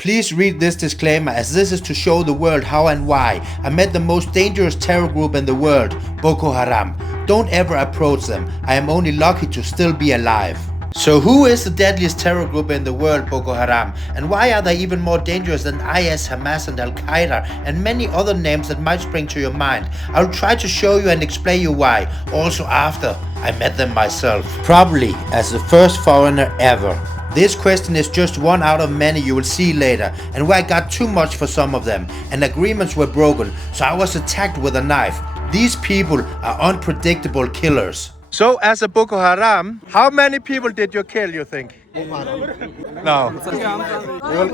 Please read this disclaimer, as this is to show the world how and why I met the most dangerous terror group in the world, Boko Haram. Don't ever approach them. I am only lucky to still be alive. So who is the deadliest terror group in the world, Boko Haram? And why are they even more dangerous than IS, Hamas and Al-Qaeda and many other names that might spring to your mind? I'll try to show you and explain you why, also after I met them myself. Probably as the first foreigner ever. This question is just one out of many you will see later, and where I got too much for some of them, and agreements were broken, so I was attacked with a knife. These people are unpredictable killers. So, as a Boko Haram, how many people did you kill, you think? No.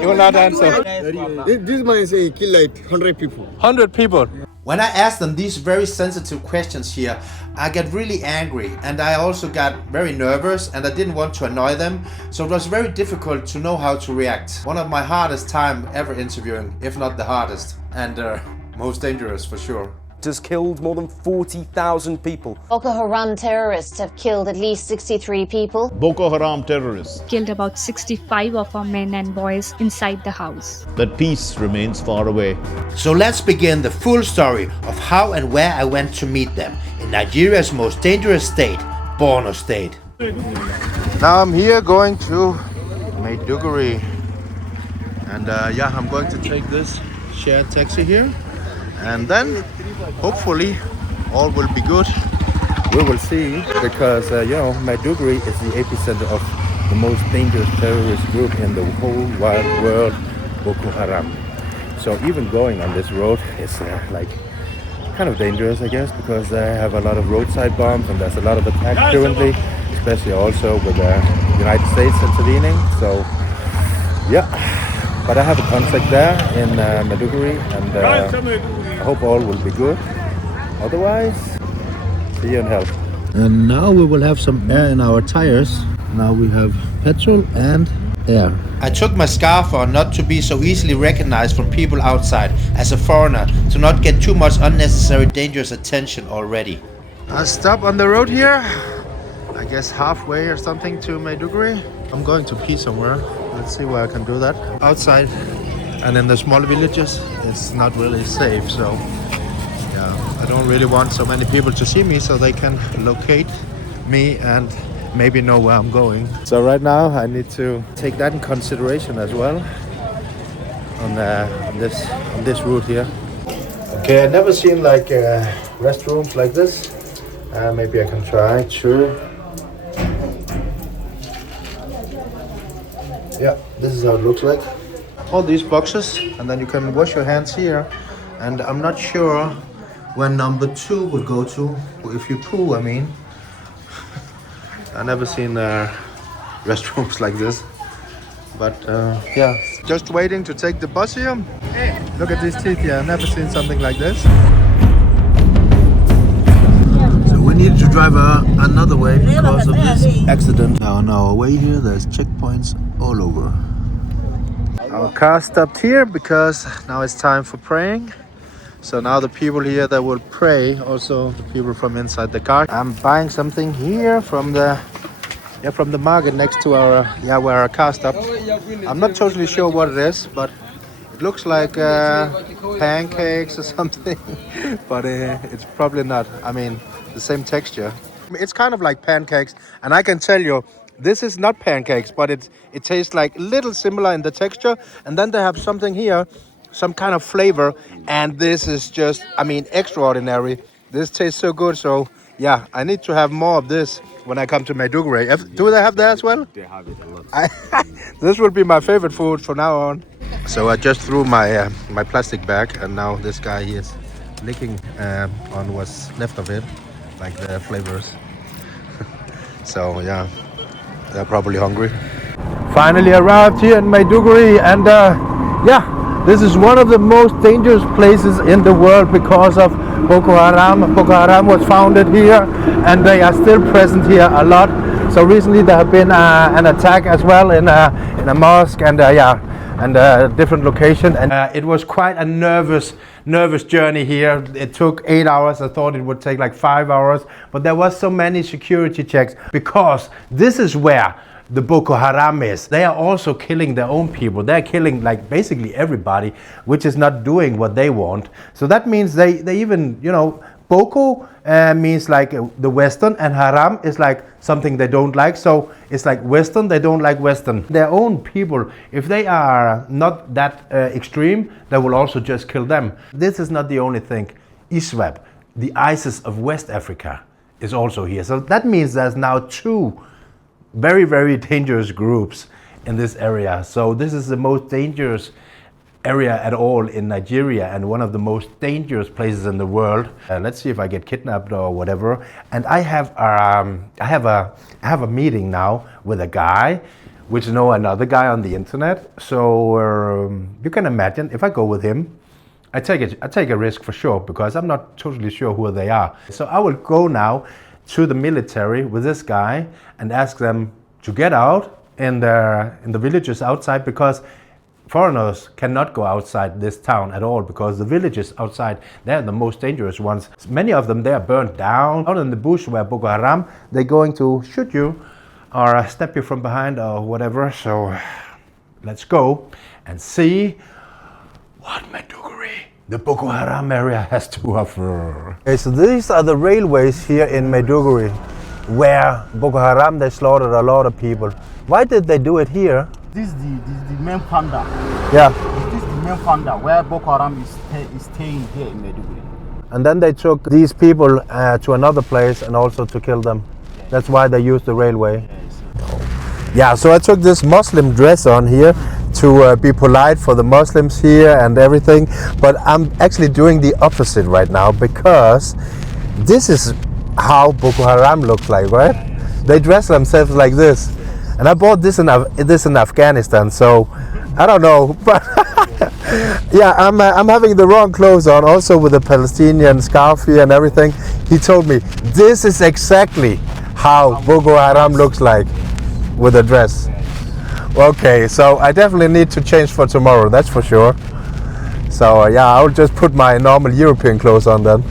You will not answer. This man say he killed like 100 people. 100 people? When I asked them these very sensitive questions here, I got really angry, and I also got very nervous, and I didn't want to annoy them, so it was very difficult to know how to react. One of my hardest time ever interviewing, if not the hardest, and most dangerous for sure. Has killed more than 40,000 people. Boko Haram terrorists have killed at least 63 people. Boko Haram terrorists killed about 65 of our men and boys inside the house. That peace remains far away. So let's begin the full story of how and where I went to meet them in Nigeria's most dangerous state, Borno State. Now I'm here going to Maiduguri, and yeah, I'm going to take this shared taxi here, and then hopefully all will be good. We will see, because you know, Maiduguri is the epicenter of the most dangerous terrorist group in the whole wide world, Boko Haram. So even going on this road is like kind of dangerous, I guess, because they have a lot of roadside bombs and there's a lot of attacks currently, especially also with the United States intervening. So yeah, but I have a contact there in Maiduguri, and I hope all will be good. Otherwise, see you in hell. And now we will have some air in our tires. Now we have petrol and air. I took my scarf on not to be so easily recognized from people outside as a foreigner, to not get too much unnecessary dangerous attention already. I stop on the road here, I guess halfway or something to Maiduguri. I'm going to pee somewhere. Let's see where I can do that. Outside and in the small villages it's not really safe, so yeah, I don't really want so many people to see me so they can locate me and maybe know where I'm going. So right now I need to take that in consideration as well on this route here. Okay, I've never seen like restrooms like this. Maybe I can try. Sure. Yeah, this is how it looks like. All these boxes, and then you can wash your hands here. And I'm not sure where number 2 would go to, if you poo, I mean. I've never seen restrooms like this, but yeah, just waiting to take the bus here. Look at these teeth here. I've never seen something like this. So we need to drive another way because of this accident. Now on our way here, there's checkpoints all over. Our car stopped here because now it's time for praying. So now the people here that will pray, also the people from inside the car. I'm buying something here from the market next to our where our car stopped. I'm not totally sure what it is, but it looks like pancakes or something. But it's probably not. I mean, the same texture. It's kind of like pancakes, and I can tell you, this is not pancakes, but it tastes like a little similar in the texture. And then they have something here, some kind of flavor, and this is just, I mean, extraordinary. This tastes so good, so yeah, I need to have more of this when I come to Maiduguri. Do they have that as well? They have it a lot. This will be my favorite food from now on. So I just threw my my plastic bag, and now this guy he is licking on what's left of it, like the flavors. So yeah, they're probably hungry. Finally arrived here in Maiduguri, and yeah, this is one of the most dangerous places in the world because of Boko Haram. Boko Haram was founded here, and they are still present here a lot. So recently there have been an attack as well in a mosque, and and a different location. And it was quite a nervous journey here. It took 8 hours. I thought it would take like 5 hours, but there was so many security checks because this is where the Boko Haram is. They are also killing their own people. They're killing like basically everybody, which is not doing what they want. So that means they even, you know, Boko means like the Western, and Haram is like something they don't like. So it's like Western, they don't like Western. Their own people, if they are not that extreme, they will also just kill them. This is not the only thing. ISWAP, the ISIS of West Africa, is also here. So that means there's now two very, very dangerous groups in this area. So this is the most dangerous area at all in Nigeria, and one of the most dangerous places in the world. Let's see if I get kidnapped or whatever. And I have a meeting now with a guy, which know another guy on the internet. So you can imagine if I go with him, I take a risk for sure, because I'm not totally sure who they are. So I will go now to the military with this guy and ask them to get out in the villages outside, because foreigners cannot go outside this town at all, because the villages outside, they're the most dangerous ones. Many of them, they are burnt down. Out in the bush where Boko Haram, they're going to shoot you or step you from behind or whatever. So let's go and see what Maiduguri, the Boko Haram area, has to offer. Okay, so these are the railways here in Maiduguri, where Boko Haram, they slaughtered a lot of people. Why did they do it here? This is the main founder. Yeah. This is the main founder where Boko Haram is staying here in Maiduguri. And then they took these people to another place and also to kill them. Yes. That's why they used the railway. Yes. Yeah, so I took this Muslim dress on here to be polite for the Muslims here and everything. But I'm actually doing the opposite right now, because this is how Boko Haram looks like, right? They dress themselves like this. And I bought this in Afghanistan, so I don't know, but yeah, I'm having the wrong clothes on, also with the Palestinian scarf here and everything. He told me this is exactly how Boko Haram looks like with a dress. Okay, so I definitely need to change for tomorrow, that's for sure. So yeah, I'll just put my normal European clothes on then.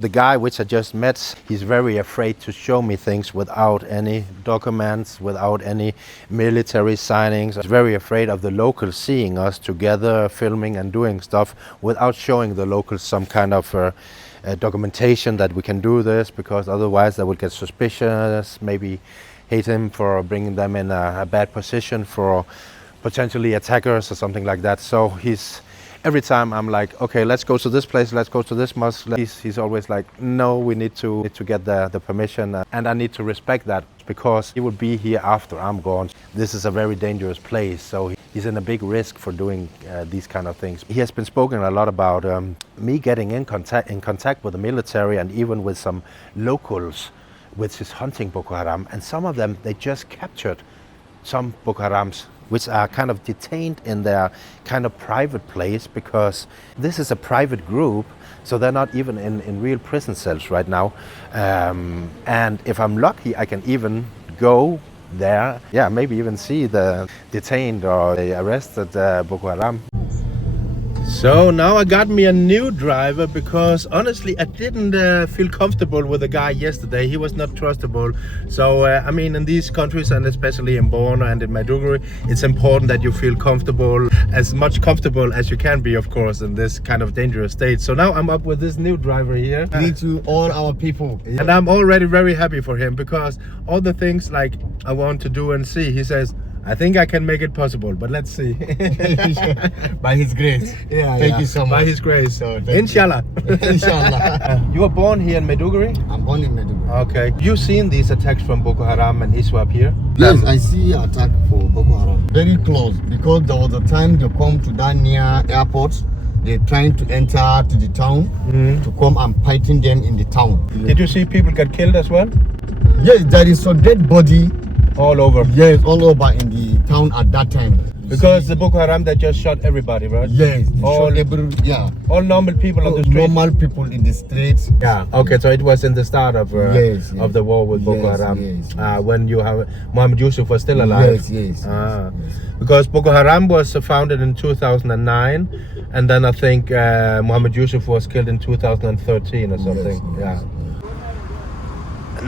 The guy which I just met, he's very afraid to show me things without any documents, without any military signings. He's very afraid of the locals seeing us together, filming and doing stuff without showing the locals some kind of documentation that we can do this, because otherwise they would get suspicious, maybe hate him for bringing them in a bad position, for potentially attackers or something like that. So every time I'm like, okay, let's go to this place, let's go to this mosque. He's always like, no, we need to get the permission, and I need to respect that, because he will be here after I'm gone. This is a very dangerous place, so he's in a big risk for doing these kind of things. He has been spoken a lot about me getting in contact with the military and even with some locals, which is hunting Boko Haram, and some of them, they just captured some Boko Harams, which are kind of detained in their kind of private place, because this is a private group, so they're not even in real prison cells right now. And if I'm lucky, I can even go there, yeah, maybe even see the detained or the arrested Boko Haram. So now I got me a new driver, because honestly I didn't feel comfortable with the guy yesterday. He was not trustable. So I mean, in these countries, and especially in Borno and in Maiduguri, it's important that you feel comfortable, as much comfortable as you can be, of course, in this kind of dangerous state. So now I'm up with this new driver here. Greet to all our people. And I'm already very happy for him, because all the things like I want to do and see, he says, I think I can make it possible, but let's see. By His grace. Yeah, thank you so much. By His grace. So, Inshallah. Inshallah. You were born here in Maiduguri? I'm born in Maiduguri. Okay. You've seen these attacks from Boko Haram and ISWAP here? Yes, I see attack for Boko Haram. Very close, because there was a time they come to that near airport. They're trying to enter to the town to come and fighting them in the town. Did you see people get killed as well? Yes, there is a dead body. All over? Yes, all over in the town at that time. Because the Boko Haram, they just shot everybody, right? Yes, all normal people on the street? Normal people in the streets. Yeah, okay, so it was in the start of the war with Boko Haram. Yes. When you have Muhammad Yusuf was still alive? Yes. Because Boko Haram was founded in 2009, and then I think Muhammad Yusuf was killed in 2013 or something. Yes.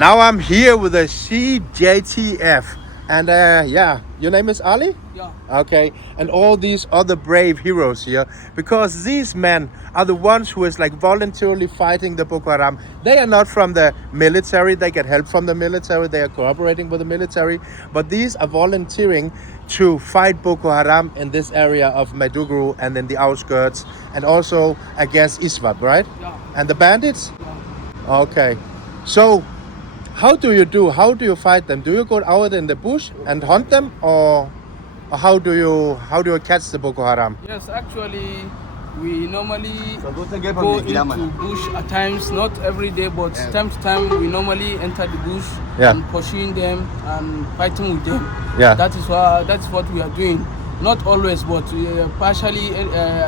Now I'm here with the CJTF. And yeah, your name is Ali? Yeah. Okay, and all these other brave heroes here, because these men are the ones who is like voluntarily fighting the Boko Haram. They are not from the military, they get help from the military, they are cooperating with the military, but these are volunteering to fight Boko Haram in this area of Maiduguri and in the outskirts, and also against ISWAP, right? Yeah. And the bandits? Yeah. Okay, so how do you fight them? Do you go out in the bush and hunt them, or how do you catch the Boko Haram? Yes, actually, we normally go into bush at times, not every day, but time to time we normally enter the bush and pursuing them and fighting with them. Yeah. That's what we are doing. Not always, but partially.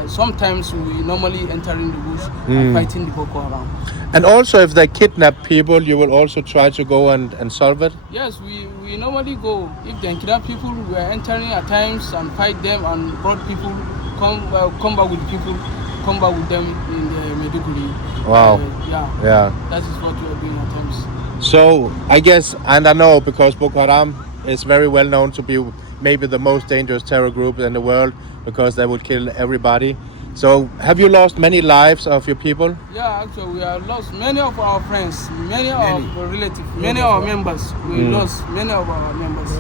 Sometimes we normally enter in the bush and fighting the Boko Haram. And also, if they kidnap people, you will also try to go and solve it? Yes, we normally go. If they kidnap people, we are entering at times and fight them and brought people, come back with people, come back with them in the Maiduguri. Wow. Yeah. That is what we are doing at times. So, I guess, and I know because Boko Haram is very well known to be maybe the most dangerous terror group in the world, because they would kill everybody. So, have you lost many lives of your people? Yeah, actually, we have lost many of our friends, many of our relatives, many of our members. We lost many of our members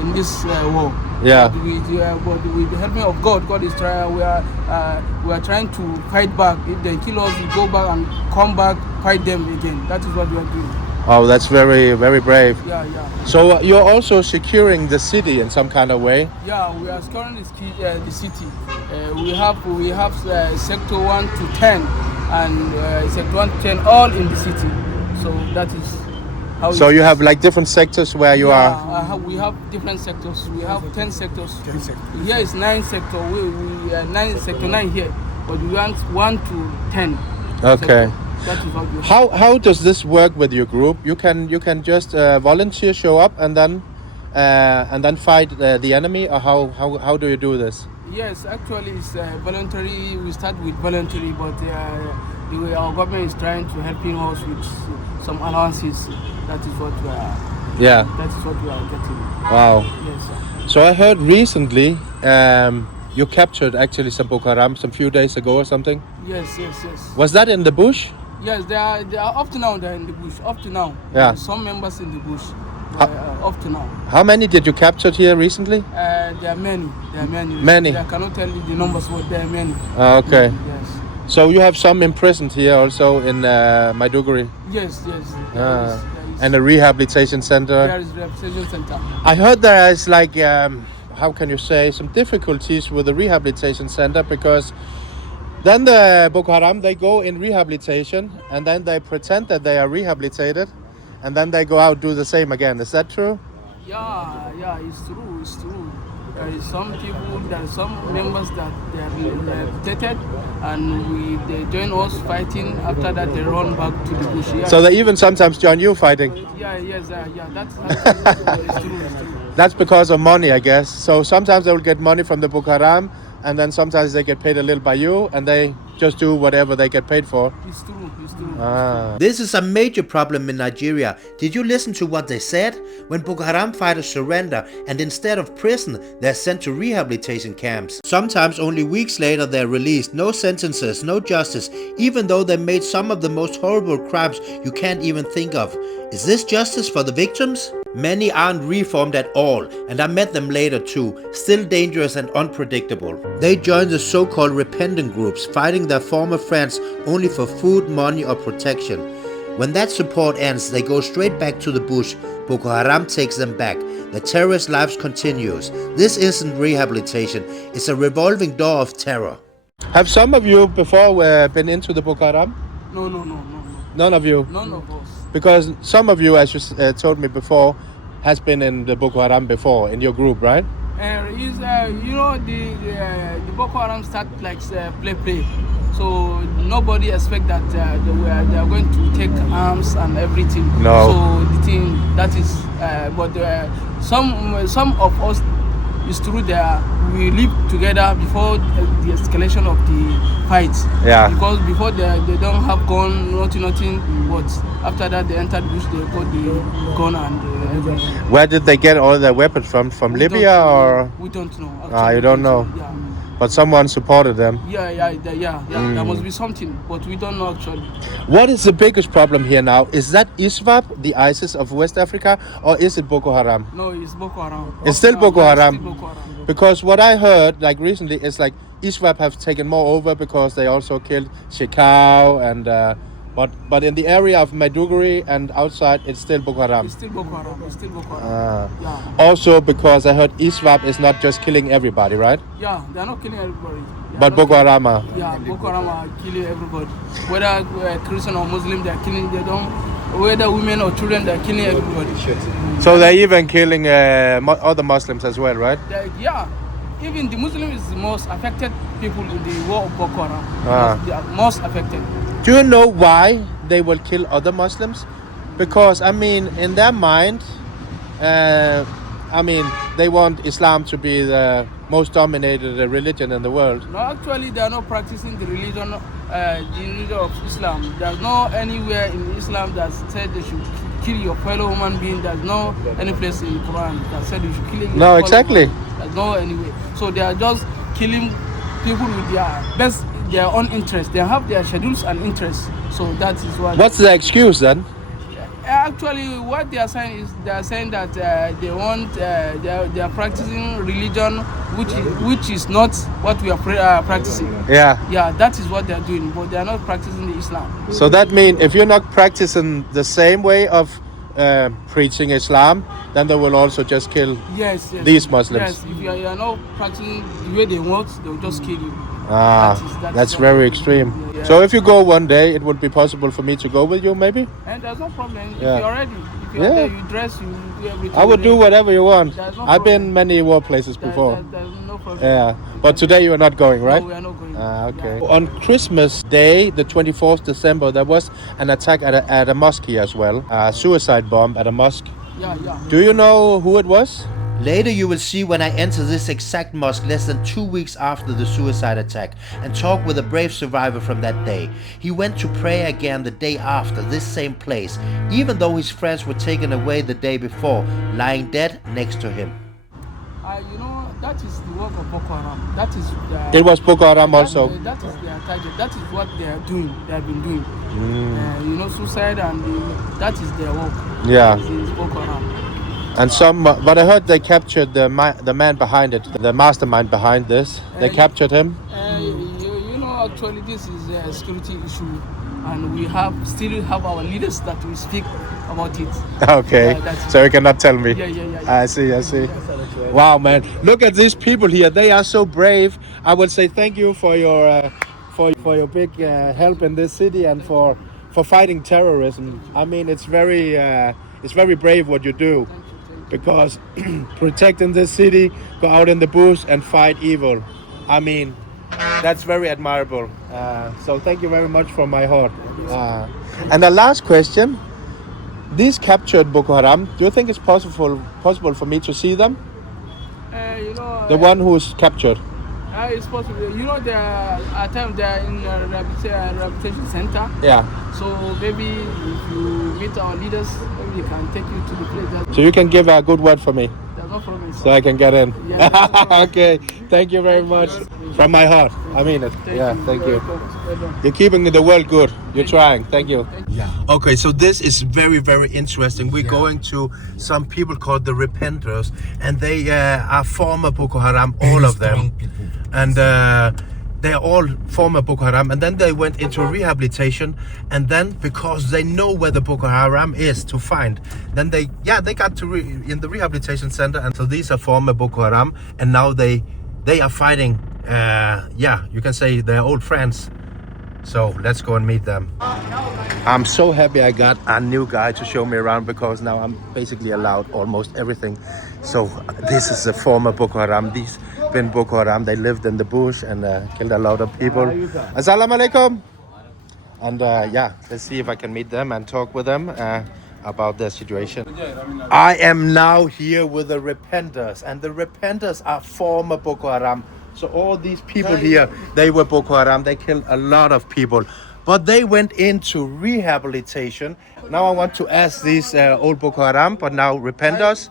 in this war. Yeah. But with the help of God, God is trying. We are trying to fight back. If they kill us, we go back and come back, fight them again. That is what we are doing. Oh, that's very, very brave. Yeah. So you're also securing the city in some kind of way? Yeah, we are securing the city. We have sector 1 to 10 and sector 1 to 10 all in the city. So that is how. So you have like different sectors where you are. We have different sectors. We have 10 sectors. Here is 9 sector. We sector 9 here, but we want 1 to 10. Okay. Sector. That is what we have. How does this work with your group? You can just volunteer, show up, and then fight the enemy, or how do you do this? Yes, actually it's voluntary. We start with voluntary, but the way our government is trying to helping us with some allowances. That is what we are. Yeah. That is what we are getting. Wow. Yes, sir. So I heard recently you captured actually some Boko Haram some few days ago or something. Yes. Was that in the bush? Yes, they are up to now. They're in the bush. Up to now. Yeah. There are some members in the bush. Up to now. How many did you capture here recently? There are many. Many. I cannot tell you the numbers, but there are many. Okay. Yes. So you have some imprisoned here also in Maiduguri? Yes. And a rehabilitation center? There is a rehabilitation center. I heard there is like, how can you say, some difficulties with the rehabilitation center, because then the Boko Haram, they go in rehabilitation and then they pretend that they are rehabilitated and then they go out do the same again. Is that true? Yeah, it's true. There is some people, there are some members that they are rehabilitated and they join us fighting. After that, they run back to the bush. Yeah. So they even sometimes join you fighting? Yeah. That's true. That's because of money, I guess. So sometimes they will get money from the Boko Haram, and then sometimes they get paid a little by you, and they just do whatever they get paid for. It's true. This is a major problem in Nigeria. Did you listen to what they said? When Boko Haram fighters surrender and instead of prison, they're sent to rehabilitation camps. Sometimes only weeks later they're released. No sentences, no justice, even though they made some of the most horrible crimes you can't even think of. Is this justice for the victims? Many aren't reformed at all, and I met them later too, still dangerous and unpredictable. They join the so-called repentant groups, fighting their former friends only for food, money or protection. When that support ends, they go straight back to the bush. Boko Haram takes them back. The terrorist lives continues. This isn't rehabilitation, it's a revolving door of terror. Have some of you before been into the Boko Haram? No. None of you? None of us. Because some of you, as you told me before, has been in the Boko Haram before, in your group, right? The Boko Haram start like play. So nobody expect that they are going to take arms and everything. No. So the thing that is, but some of us it's true that we live together before the escalation of the fights. Yeah. Because before they don't have gun, nothing. But after that, they entered bush, they got the gun and everything. Where did they get all their weapons from? From We Libya don't- or? We don't know. You don't know. Yeah. But someone supported them. Yeah. There must be something, but we don't know actually. What is the biggest problem here now? Is that ISWAP, the ISIS of West Africa, or is it Boko Haram? No, it's Boko Haram. It's still Boko Yeah, Haram. It's still Boko Haram. Because what I heard, like recently, is like ISWAP have taken more over because they also killed Shekau and but in the area of Maiduguri and outside, it's still Boko Haram. It's still Boko Haram. Yeah. Also because I heard ISWAP is not just killing everybody, right? Yeah, they're not killing everybody. They are But not Boko killing- Haram are. Yeah, Boko Haram are killing everybody. Whether Christian or Muslim, they're killing. They don't. Whether women or children, they're killing everybody. So they're even killing other Muslims as well, right? Yeah, even the Muslim is the most affected people in the war of Boko Haram. Ah. They are most affected. Do you know why they will kill other Muslims? Because I mean, in their mind, they want Islam to be the most dominated religion in the world. No, actually, they are not practicing the religion of Islam. There's no anywhere in Islam that said they should kill your fellow human being. There's no any place in Quran that said you should kill your No, fellow exactly. human. There's no anywhere. So they are just killing people with their own interests. They have their schedules and interests. So that is why. What's the excuse then? Actually, what they are saying is that they want they are practicing religion which is not what we are practicing. Yeah. Yeah, that is what they are doing, but they are not practicing the Islam. So that means if you're not practicing the same way of preaching Islam, then they will also just kill Yes. these Muslims. Yes, if you are not practicing the way they want, they will just kill you. That's what very they do. extreme. Yeah. So if you go one day, it would be possible for me to go with you, maybe? And there's no problem. If Yeah. you're ready, if you're Yeah. there, you dress, you do everything. I would do whatever you want. There's no I've been problem. many war places before. There's no problem. Yeah, but today you are not going, right? No, we are not going. Okay. Yeah. On Christmas Day, the 24th December, there was an attack at a mosque as well. A suicide bomb at a mosque. Yeah. Do you know who it was? Later you will see when I enter this exact mosque less than 2 weeks after the suicide attack and talk with a brave survivor from that day. He went to pray again the day after, this same place, even though his friends were taken away the day before, lying dead next to him. That is the work of Boko Haram. That is the, It was Boko Haram also. That is their target. That is what they are doing. They have been doing. Suicide and that is their work. Yeah. It's Boko Haram. And but I heard they captured the man behind it, the mastermind behind this. They captured him. Actually, this is a security issue, and we still have our leaders that we speak about it. Okay, so you cannot tell me. Yeah. I see. Wow, man! Look at these people here. They are so brave. I would say thank you for your for your big help in this city and for fighting terrorism. I mean, it's very brave what you do, because protecting this city, go out in the bush and fight evil. I mean, that's very admirable. So thank you very much from my heart. And the last question: these captured Boko Haram, do you think it's possible for me to see them? The one who's captured. It's possible. At times they are in a rehabilitation center. Yeah. So maybe if you meet our leaders, maybe they can take you to the place. So you can give a good word for me, There's no problem. so I can get in. Yeah, no problem. Okay. Thank you very much. From my heart. I mean it. Thank you. You're keeping the world good. You're trying. Thank you. Yeah. Okay, so this is very, very interesting. We're going to some people called the repenters, and they are former Boko Haram, all of them. And they are all former Boko Haram, and then they went into rehabilitation, and then because they know where the Boko Haram is to find, then they got to in the rehabilitation center, and so these are former Boko Haram, and now they are fighting. You can say they're old friends. So let's go and meet them. I'm so happy I got a new guy to show me around, because now I'm basically allowed almost everything. So this is a former Boko Haram. These been Boko Haram. They lived in the bush and killed a lot of people. Assalamu alaikum. And let's see if I can meet them and talk with them. about the situation. I am now here with the repenters, and the repenters are former Boko Haram. So all these people here, they were Boko Haram. They killed a lot of people, but they went into rehabilitation. Now I want to ask these old Boko Haram, but now repenters,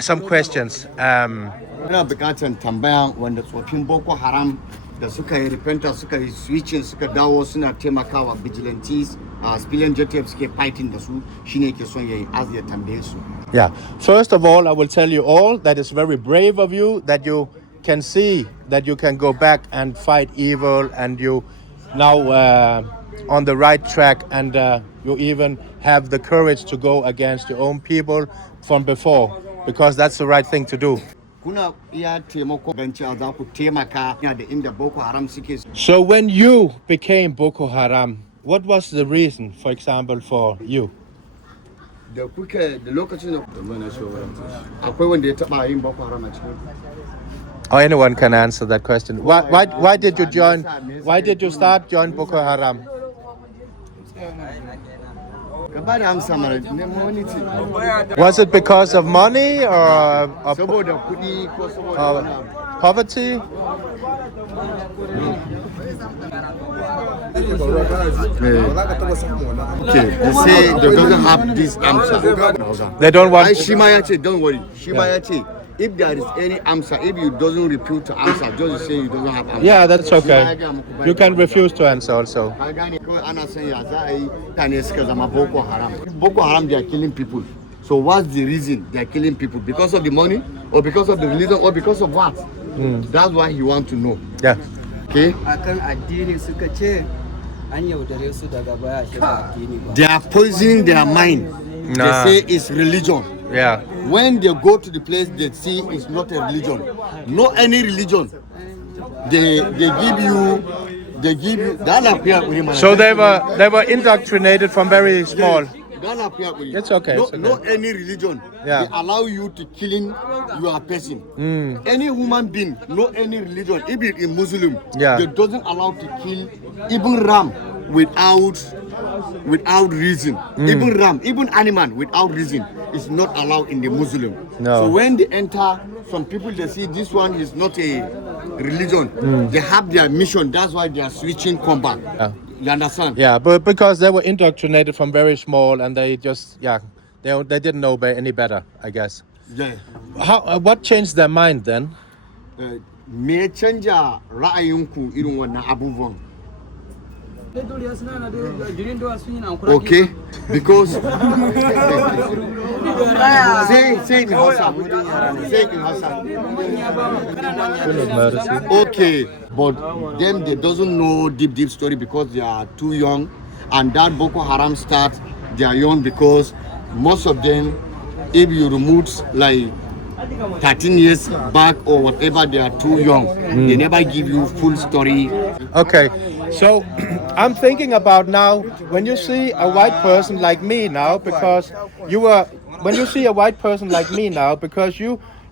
some questions. Ina bukatan tambaya wanda tsofin Boko Haram da suka yi repentance, suka yi switching, suka dawo suna taimakawa vigilantes, civilian JTF suke fighting da su, shine ke son yayi as ya tambaye su. Yeah. First of all, I will tell you all that it's very brave of you that you can see that you can go back and fight evil, and you now on the right track, and you even have the courage to go against your own people from before, because that's the right thing to do. Kuna iya taimako don cewa za ku taimaka da inda Boko Haram suke. So when you became Boko Haram, what was the reason, for example, for you? Da kuke da lokacin da akwai wanda ya taba yin Boko Haram a cikin. Or anyone can answer that question. Why did you join? Why did you start join Boko Haram? Was it because of money or poverty? Okay, they say they don't have this answer. They don't want. Shima yace, don't worry. Shima yace, if there is any answer, if you doesn't refuse to answer, just say you don't have answer. Yeah, that's okay. You can refuse to answer also. Boko Haram, they are killing people. So what's the reason they are killing people? Because of the money, or because of the religion, or because of what? That's why he want to know. Yeah. Okay. They are poisoning their mind. Nah. They say it's religion. Yeah. When they go to the place, they see it's not a religion. Not any religion. They give you. So they were indoctrinated from very small. It's okay. Not any religion. Yeah. They allow you to killing your person. Any human being, not any religion, even a Muslim, they doesn't allow to kill even ram without reason. Even ram, even animal without reason is not allowed in the Muslim. No. So when they enter, some people they see this one is not a religion. They have their mission. That's why they are switching combat. Yeah. You understand? Yeah, but because they were indoctrinated from very small, and they just they didn't know any better, I guess. Yeah. What changed their mind then? Me canja ra'ayinku irin wannan abubuwan. Okay, because say in Hausa. Say in Hausa. Okay, but them they doesn't know deep story because they are too young, and that Boko Haram start they are young because most of them, if you remove like 13 years back or whatever, they are too young. They never give you full story. Okay, so I'm thinking about now when you see a white person like me now, because you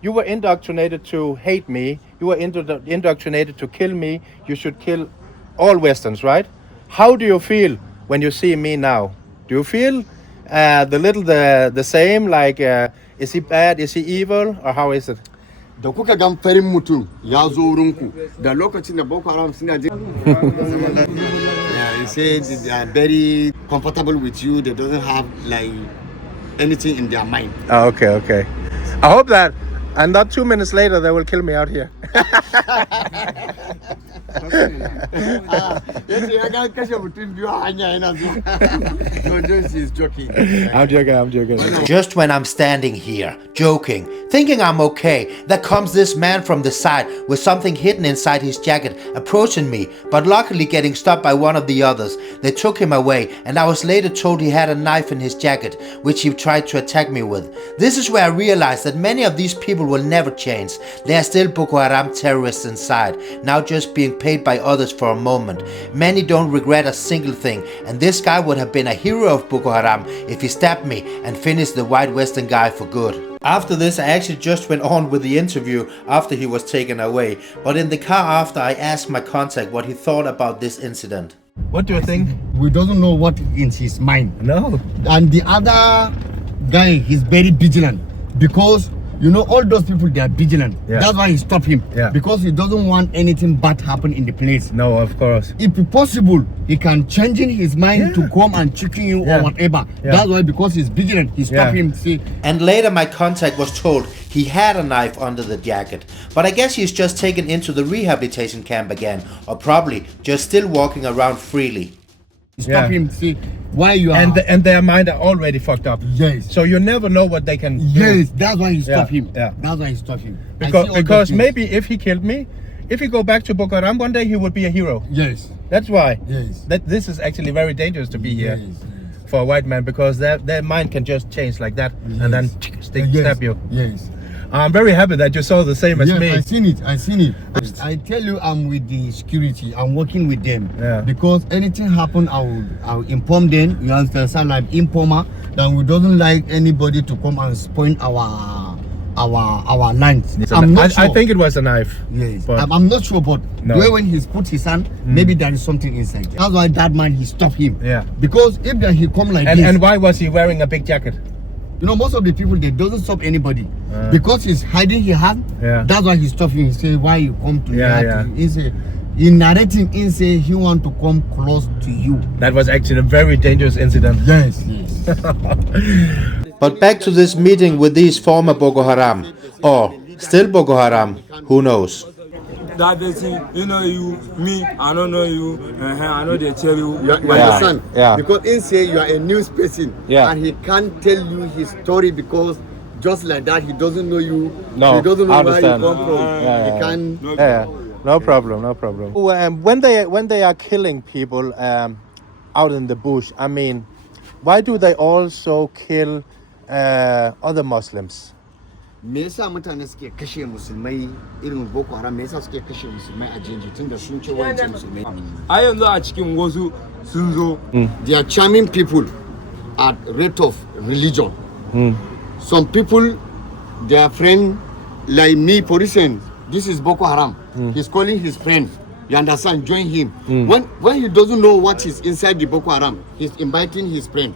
were indoctrinated to hate me, you were indoctrinated to kill me, you should kill all Westerns, right? How do you feel when you see me now? Do you feel the same, like is he bad, is he evil, or how is it? Da kuka gan farin mutum ya zo wurinku da lokacin da Boko Haram suna jin he said they are very comfortable with you, they don't have like anything in their mind. Oh, okay. I hope that, and not 2 minutes later they will kill me out here. She's joking. I'm joking. Just when I'm standing here, joking, thinking I'm okay, there comes this man from the side with something hidden inside his jacket, approaching me, but luckily getting stopped by one of the others. They took him away, and I was later told he had a knife in his jacket, which he tried to attack me with. This is where I realized that many of these people will never change. They are still Boko Haram terrorists inside, now just being paid by others for a moment. Many don't regret a single thing, and this guy would have been a hero of Boko Haram if he stabbed me and finished the white Western guy for good. After this, I actually just went on with the interview after he was taken away, but in the car after, I asked my contact what he thought about this incident. What do you think? We don't know what is in his mind. No. And the other guy, he's very vigilant because you know all those people, they are vigilant. Yeah. That's why he stopped him. Yeah. Because he doesn't want anything bad happen in the place. No, of course. If possible, he can change in his mind to come and chicken you or whatever. That's why, because he's vigilant, he stopped him. See. And later my contact was told he had a knife under the jacket. But I guess he's just taken into the rehabilitation camp again, or probably just still walking around freely. Stop him. See why you are. And their mind are already fucked up. Yes. So you never know what they can. Yes, do. that's why he stopped him. Yeah. That's why he stopped him. Because maybe if he killed me, if he go back to Boko Haram one day, he would be a hero. Yes. That's why. Yes. That this is actually very dangerous to be here. Yes. For a white man, because their mind can just change like that and then stab you. Yes. I'm very happy that you saw the same as me. I seen it. I tell you, I'm with the security. I'm working with them. Yeah. Because anything happen, I'll inform them. You understand, like informer. Then we doesn't like anybody to come and spoil our lines. I'm not sure. I think it was a knife. Yes. But I'm not sure, but no. the way when he's put his hand, maybe there is something inside. That's why that man, he stopped him. Yeah. Because if he come like this. And why was he wearing a big jacket? You know, most of the people, they doesn't stop anybody because he's hiding his hand. Yeah. That's why he's stopping. He say, "Why you come to me?" He say, he narrating. He say he want to come close to you. That was actually a very dangerous incident. Yes. But back to this meeting with these former Boko Haram, or still Boko Haram, who knows? That person, you know you, me, I don't know you, I know they tell you. You understand? Yeah. Because he say you are a news person, and he can't tell you his story because just like that he doesn't know you. No, he doesn't know I where understand. you come from. He can't. Yeah. No problem. When they are killing people out in the bush, I mean, why do they also kill other Muslims? Me yasa mutane suke kashe musulmai irin Boko Haram, me yasa suke kashe musulmai a jeji tunda sun ce wancan musulmai? A yanzu a cikin wasu sun zo. They are charming people at rate of religion. Some people, their friend, like me, for instance, this is Boko Haram. He's calling his friend. You understand? Join him. When he doesn't know what is inside the Boko Haram, he's inviting his friend.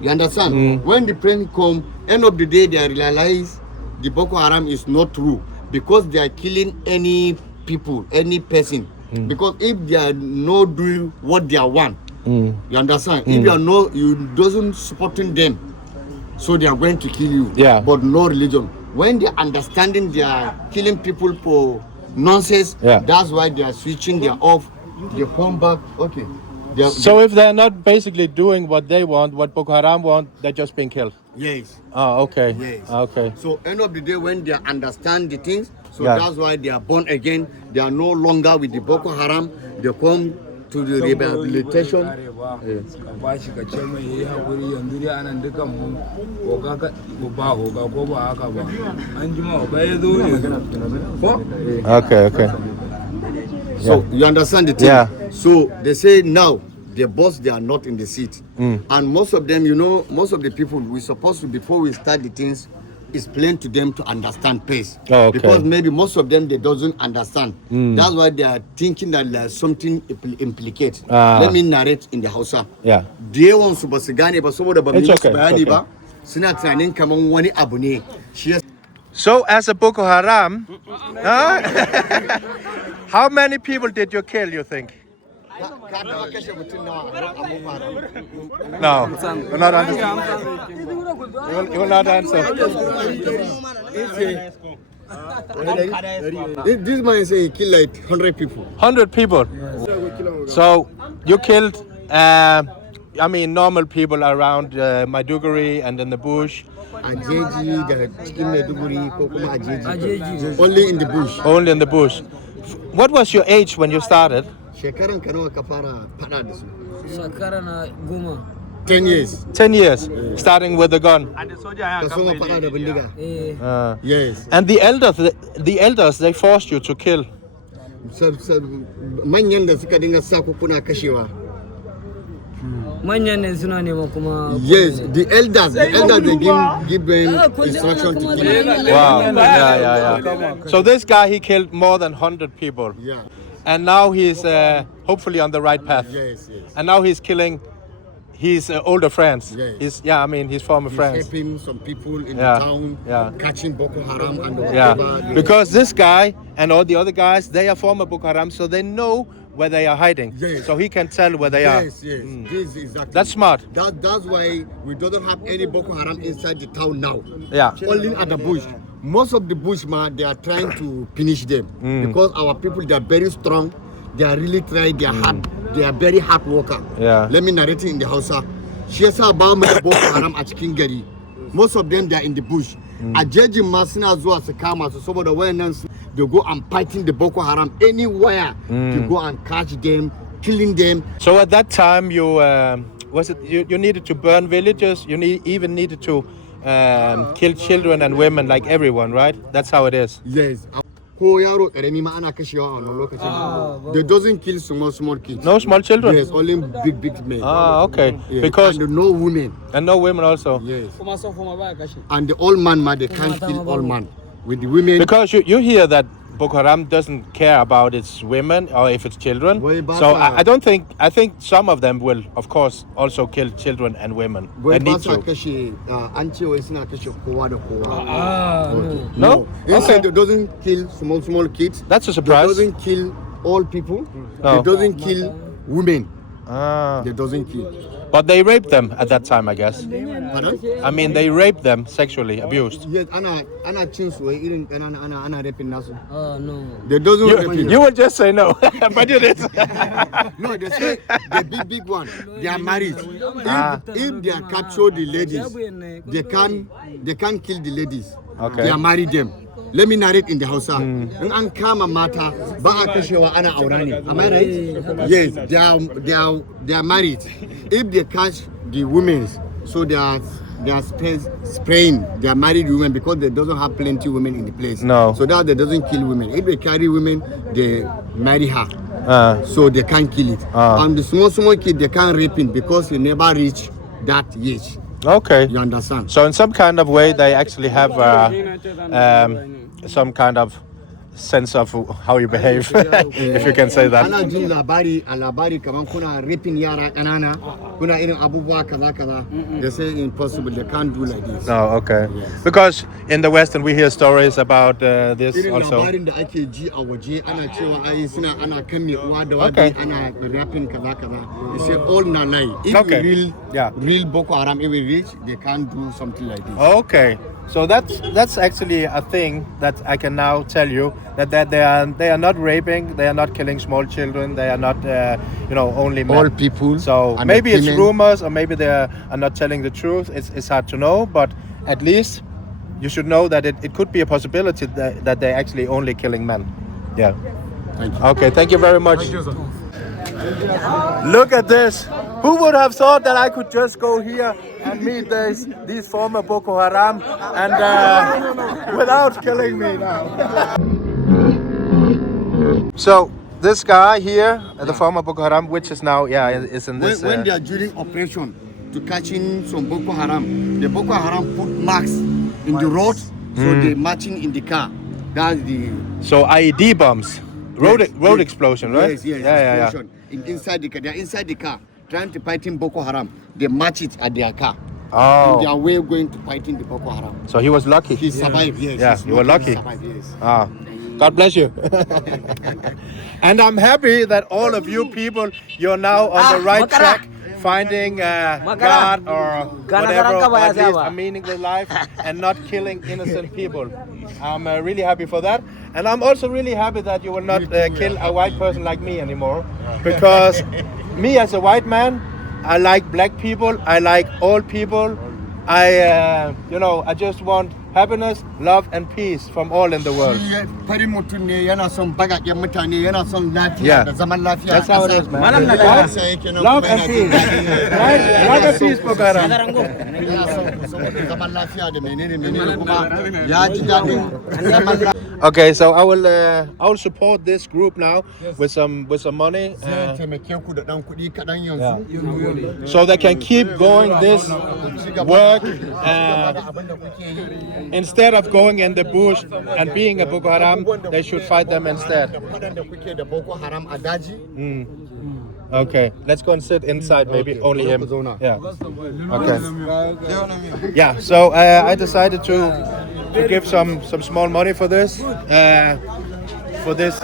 You understand? When the friend come, end of the day, they realize the Boko Haram is not true because they are killing any people, any person. Because if they are not doing what they want, you understand? If you doesn't supporting them, so they are going to kill you. Yeah. But no religion. When they are understanding they are killing people for nonsense, that's why they are switching. They are off. They come back. Okay. So if they're not basically doing what they want, what Boko Haram want, they're just being killed. Yes. Oh, okay. Yes. Okay. So end of the day, when they understand the things, so that's why they are born again. They are no longer with the Boko Haram. They come to the rehabilitation. Okay. So you understand the thing? Yeah. So they say now the boss, they are not in the seat. And most of them, you know, most of the people, we supposed to, before we start the things, explain to them to understand pace. Oh, okay. Because maybe most of them, they doesn't understand. That's why they are thinking that there's something implicate. Let me narrate in the Hausa. Yeah. They want to basigane, but some of the It's okay. suna tunanin kaman wani abu ne. So as a Boko Haram, how many people did you kill, you think? No, you're not answering. You will not answer. This man say he killed like 100 people. 100 people? So you killed, normal people around Maiduguri and in the bush? Only in the bush. Only in the bush. What was your age when you started? 10 years. 10 years, starting with the gun. Yes. And the elders, they forced you to kill. Manyan da suka dinga sa ku kuna kashewa. Yes, the elders they give them instruction to kill. Wow. Yeah. So this guy, he killed more than 100 people. Yeah. And now he's hopefully on the right path. Yes. And now he's killing his older friends. Yes. His former He's friends. helping some people in the town, catching Boko Haram and whatever. Because this guy and all the other guys, they are former Boko Haram, so they know where they are hiding. Yes. So he can tell where they are. Yes. This is exactly. That's smart. That's why we don't have any Boko Haram inside the town now. Yeah. Only at the bush. Most of the Bushmen, they are trying to finish them because our people, they are very strong. They are really trying. They are hard. They are very hard worker. Yeah. Let me narrate it in the Hausa. Shi yasa ba mu da Boko Haram a cikin gari. Most of them, they are in the bush. A jejin ma suna zuwa su kama su saboda wayannan they go and fighting the Boko Haram anywhere. To go and catch them, killing them. So at that time, you needed to burn villages. You even needed to kill children and women, like everyone, right? That's how it is. Yes. Ko yaro karami ma ana kashewa a wannan lokacin. They doesn't kill small kids. No small children? Yes, only big men. Okay. Yes. Because and no women. And no women also. Yes. And the old man, they can't kill old man. With the women. Because you hear that Boko Haram doesn't care about its women or if it's children. So I think some of them will, of course, also kill children and women. They need to. No? Inside it doesn't kill small kids. That's a surprise. It doesn't kill old people. No. It doesn't kill women. Ah. It doesn't kill. But they raped them at that time, I guess. Pardon? I mean, they raped them, sexually abused. Yes, ana chin su irin ana raping nasu. No. They doesn't raping. You will just say no, but you did. No, they say the big one. They are married. If they capture the ladies, they can't kill the ladies. Okay. They are married them. Let me narrate in the Hausa. In an kama mata ba a kashewa ana aura ne. Am I right? Yes, they are married. If they catch the women, so they are spraying. They are married women because they doesn't have plenty women in the place. No. So that they doesn't kill women. If they carry women, they marry her. So they can't kill it. And the small kid, they can't rape him because he never reach that age. Okay. You understand? So in some kind of way, they actually have some kind of sense of how you behave, if you can say that. Ana jin labari kaman kuna raping yara kanana, kuna irin abubuwa kaza. They say impossible. They can't do like this. No, okay. Yes. Because in the West, and we hear stories about this irin also. Labarin da ake ji a waje ana cewa ai suna ana kan me uwa da wadi ana rapping kaza. They say all na lie. If real Boko Haram even reach, they can't do something like this. Okay. So that's actually a thing that I can now tell you that they are not raping, they are not killing small children, they are not only men. All people. So maybe it's rumors or maybe they are not telling the truth. It's hard to know, but at least you should know that it could be a possibility that they're actually only killing men. Yeah. Thank you. Okay. Thank you very much. Thank you, sir. Look at this. Who would have thought that I could just go here and meet these former Boko Haram and without killing me now? So this guy here, the former Boko Haram, which is now is in this. When they are during operation to catching some Boko Haram, the Boko Haram put marks in the road, so they're marching in the car. That's the. So IED bombs, road explosion, right? Yes, explosion. Inside the car, they're inside the car trying to fight in Boko Haram. They match it at their car. Oh. On their way going to fighting the Boko Haram. So he was lucky. He survived, yes. Yeah, you were lucky. Survived, yes. God bless you. And I'm happy that all of you people, you're now on the right track, finding God or whatever, or at least a meaningful life, and not killing innocent people. I'm really happy for that. And I'm also really happy that you will not kill a white person like me anymore. Because me as a white man, I like black people, I like all people. I just want happiness, love, and peace from all in the world. Yeah. That's how it is, man. Love and peace. Right? Love and peace, Boko Haram. Okay, so I will support this group now with some money, so they can keep going this work. Instead of going in the bush and being a Boko Haram, they should fight them instead. Okay, let's go and sit inside, maybe only him. Yeah. Okay. Yeah. So I decided to give some small money for this. For these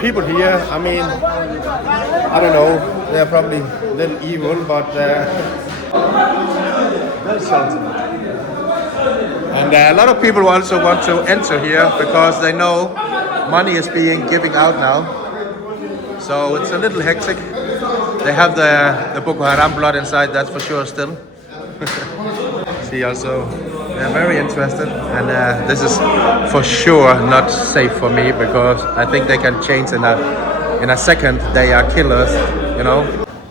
people here. I mean, I don't know. They're probably a little evil, but. And a lot of people also want to enter here because they know money is being given out now. So it's a little hectic. They have the Boko Haram blood inside, that's for sure still. See also, they're very interested. And this is for sure not safe for me because I think they can change in a second. They are killers, you know.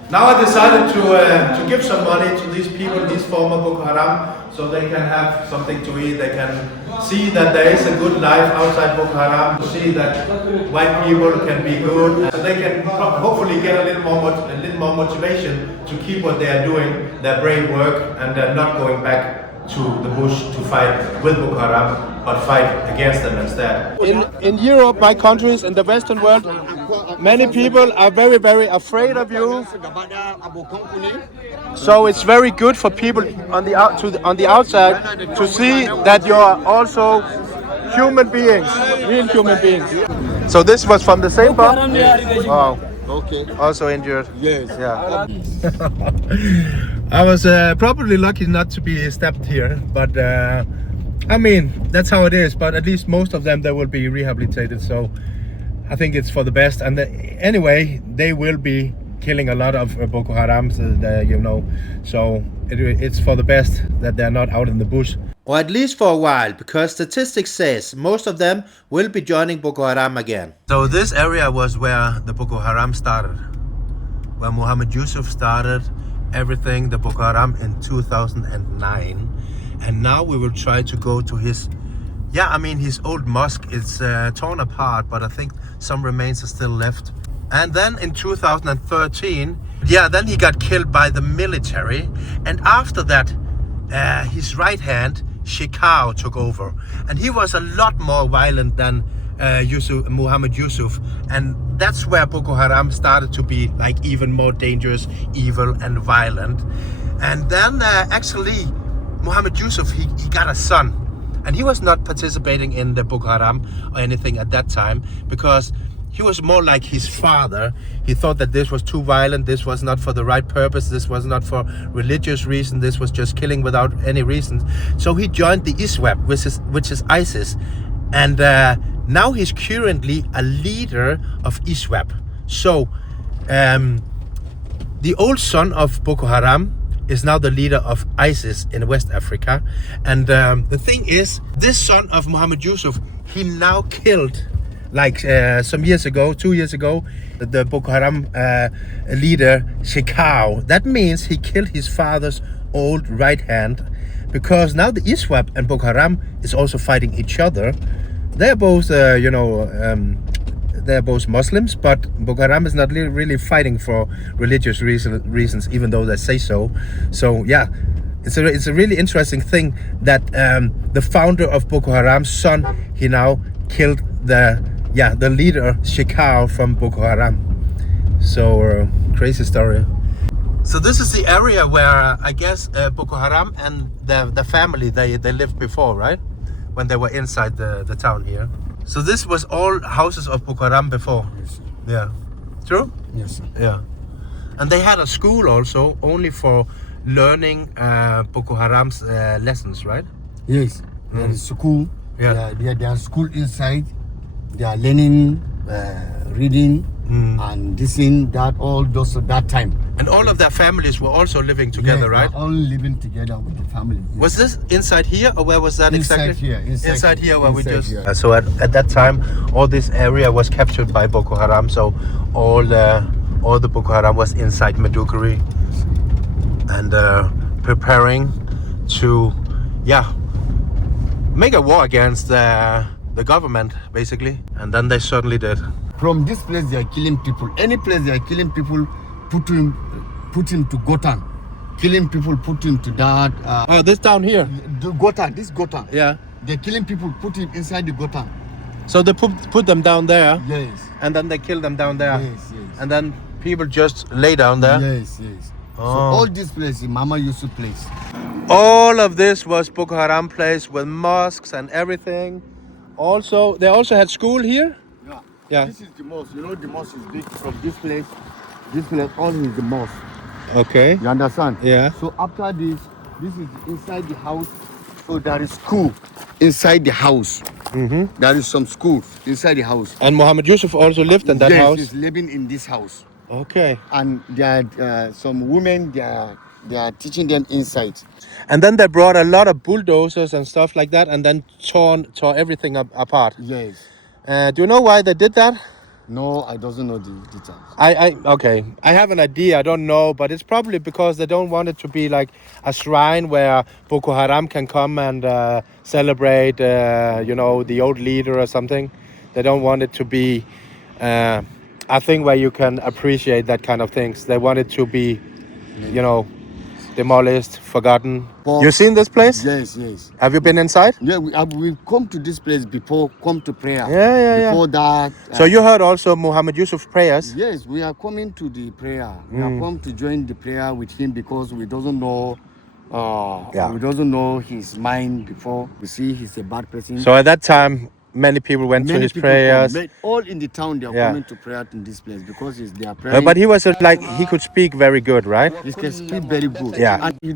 Now I decided to give some money to these people, these former Boko Haram, so they can have something to eat. They can see that there is a good life outside Boko Haram, see that white people can be good, so they can hopefully get a little more motivation to keep what they are doing, their brave work, and not going back to the bush to fight with Boko Haram, but fight against them instead. In Europe, my countries, in the Western world, many people are very, very afraid of you. So it's very good for people on the outside to see that you are also human beings, real human beings. So this was from the same part? Yes. Wow. Okay. Also injured? Yes. Yeah. I was probably lucky not to be stabbed here, but I mean, that's how it is. But at least most of them, they will be rehabilitated. So I think it's for the best. And anyway, they will be killing a lot of Boko Harams, you know. So it's for the best that they're not out in the bush. Or at least for a while, because statistics says most of them will be joining Boko Haram again. So this area was where the Boko Haram started, where Mohammed Yusuf started everything, the Boko Haram in 2009. And now we will try to go to his, his old mosque. It's torn apart, but I think some remains are still left. And then in 2013, then he got killed by the military. And after that, his right hand, Shekau, took over. And he was a lot more violent than Mohammed Yusuf. And that's where Boko Haram started to be like even more dangerous, evil and violent. And then actually, Mohammed Yusuf, he got a son. And he was not participating in the Boko Haram or anything at that time because he was more like his father. He thought that this was too violent, this was not for the right purpose, this was not for religious reason, this was just killing without any reason. So he joined the ISWAP, which is ISIS. And now he's currently a leader of ISWAP. So the old son of Boko Haram is now the leader of ISIS in West Africa. And the thing is, this son of Mohammed Yusuf, he now killed, like some years ago, 2 years ago, the Boko Haram leader, Shekau. That means he killed his father's old right hand, because now the ISWAP and Boko Haram is also fighting each other. They're both, they're both Muslims, but Boko Haram is not really fighting for religious reasons, even though they say so. So yeah, it's a really interesting thing that the founder of Boko Haram's son, he now killed the leader Shekau from Boko Haram. So crazy story. So this is the area where I guess Boko Haram and the family they lived before, right? When they were inside the town here. So this was all houses of Boko Haram before. Yes. Yeah. True? Yes, sir. Yeah. And they had a school also, only for learning Boko Haram's lessons, right? Yes. There is school. Yeah. There are school inside. They are learning, reading, and this in that all just at that time. And all of their families were also living together, right? All living together with the family. Yes. Was this inside here, or where was that Inside exactly? Here, inside here, where we just. Here. So at that time, all this area was captured by Boko Haram. So all the Boko Haram was inside Maiduguri, and preparing to, make a war against the government, basically. And then they certainly did. From this place, they are killing people. Any place they are killing people, put him to Gotan. Killing people, put him to that. This down here. The Gotan, this Gotan. Yeah. They're killing people, put him inside the Gotan. So they put them down there. Yes. And then they kill them down there. Yes. And then people just lay down there? Yes, yes. So Oh. all this place is Mama Yusuf place. All of this was Boko Haram place with mosques and everything. Also, they also had school here. Yeah. Yeah. This is the mosque. You know the mosque is big from this place. This place all is the mosque. Okay. You understand? Yeah. So after this is inside the house. So there is school inside the house. Mm-hmm. There is some school inside the house. And Muhammad Yusuf also lived in that yes, house. he's living in this house. Okay. And there are some women. They are teaching them inside. And then they brought a lot of bulldozers and stuff like that, and then tore everything apart. Yes. Do you know why they did that? No, I doesn't know the details. Okay. I have an idea. I don't know, but it's probably because they don't want it to be like a shrine where Boko Haram can come and celebrate, the old leader or something. They don't want it to be a thing where you can appreciate that kind of things. They want it to be, demolished, forgotten. But, you seen this place? Yes, yes. Have you been inside? Yeah, we've come to this place before, come to prayer. Yeah. Before that. So you heard also Muhammad Yusuf prayers? Yes, we are coming to the prayer. We are come to join the prayer with him because we doesn't know. We doesn't know his mind before. We see he's a bad person. So at that time, many people went to his prayers. All in the town, they are coming to prayer in this place because they are praying. But he was he could speak very good, right? He can speak very good. Yeah. And he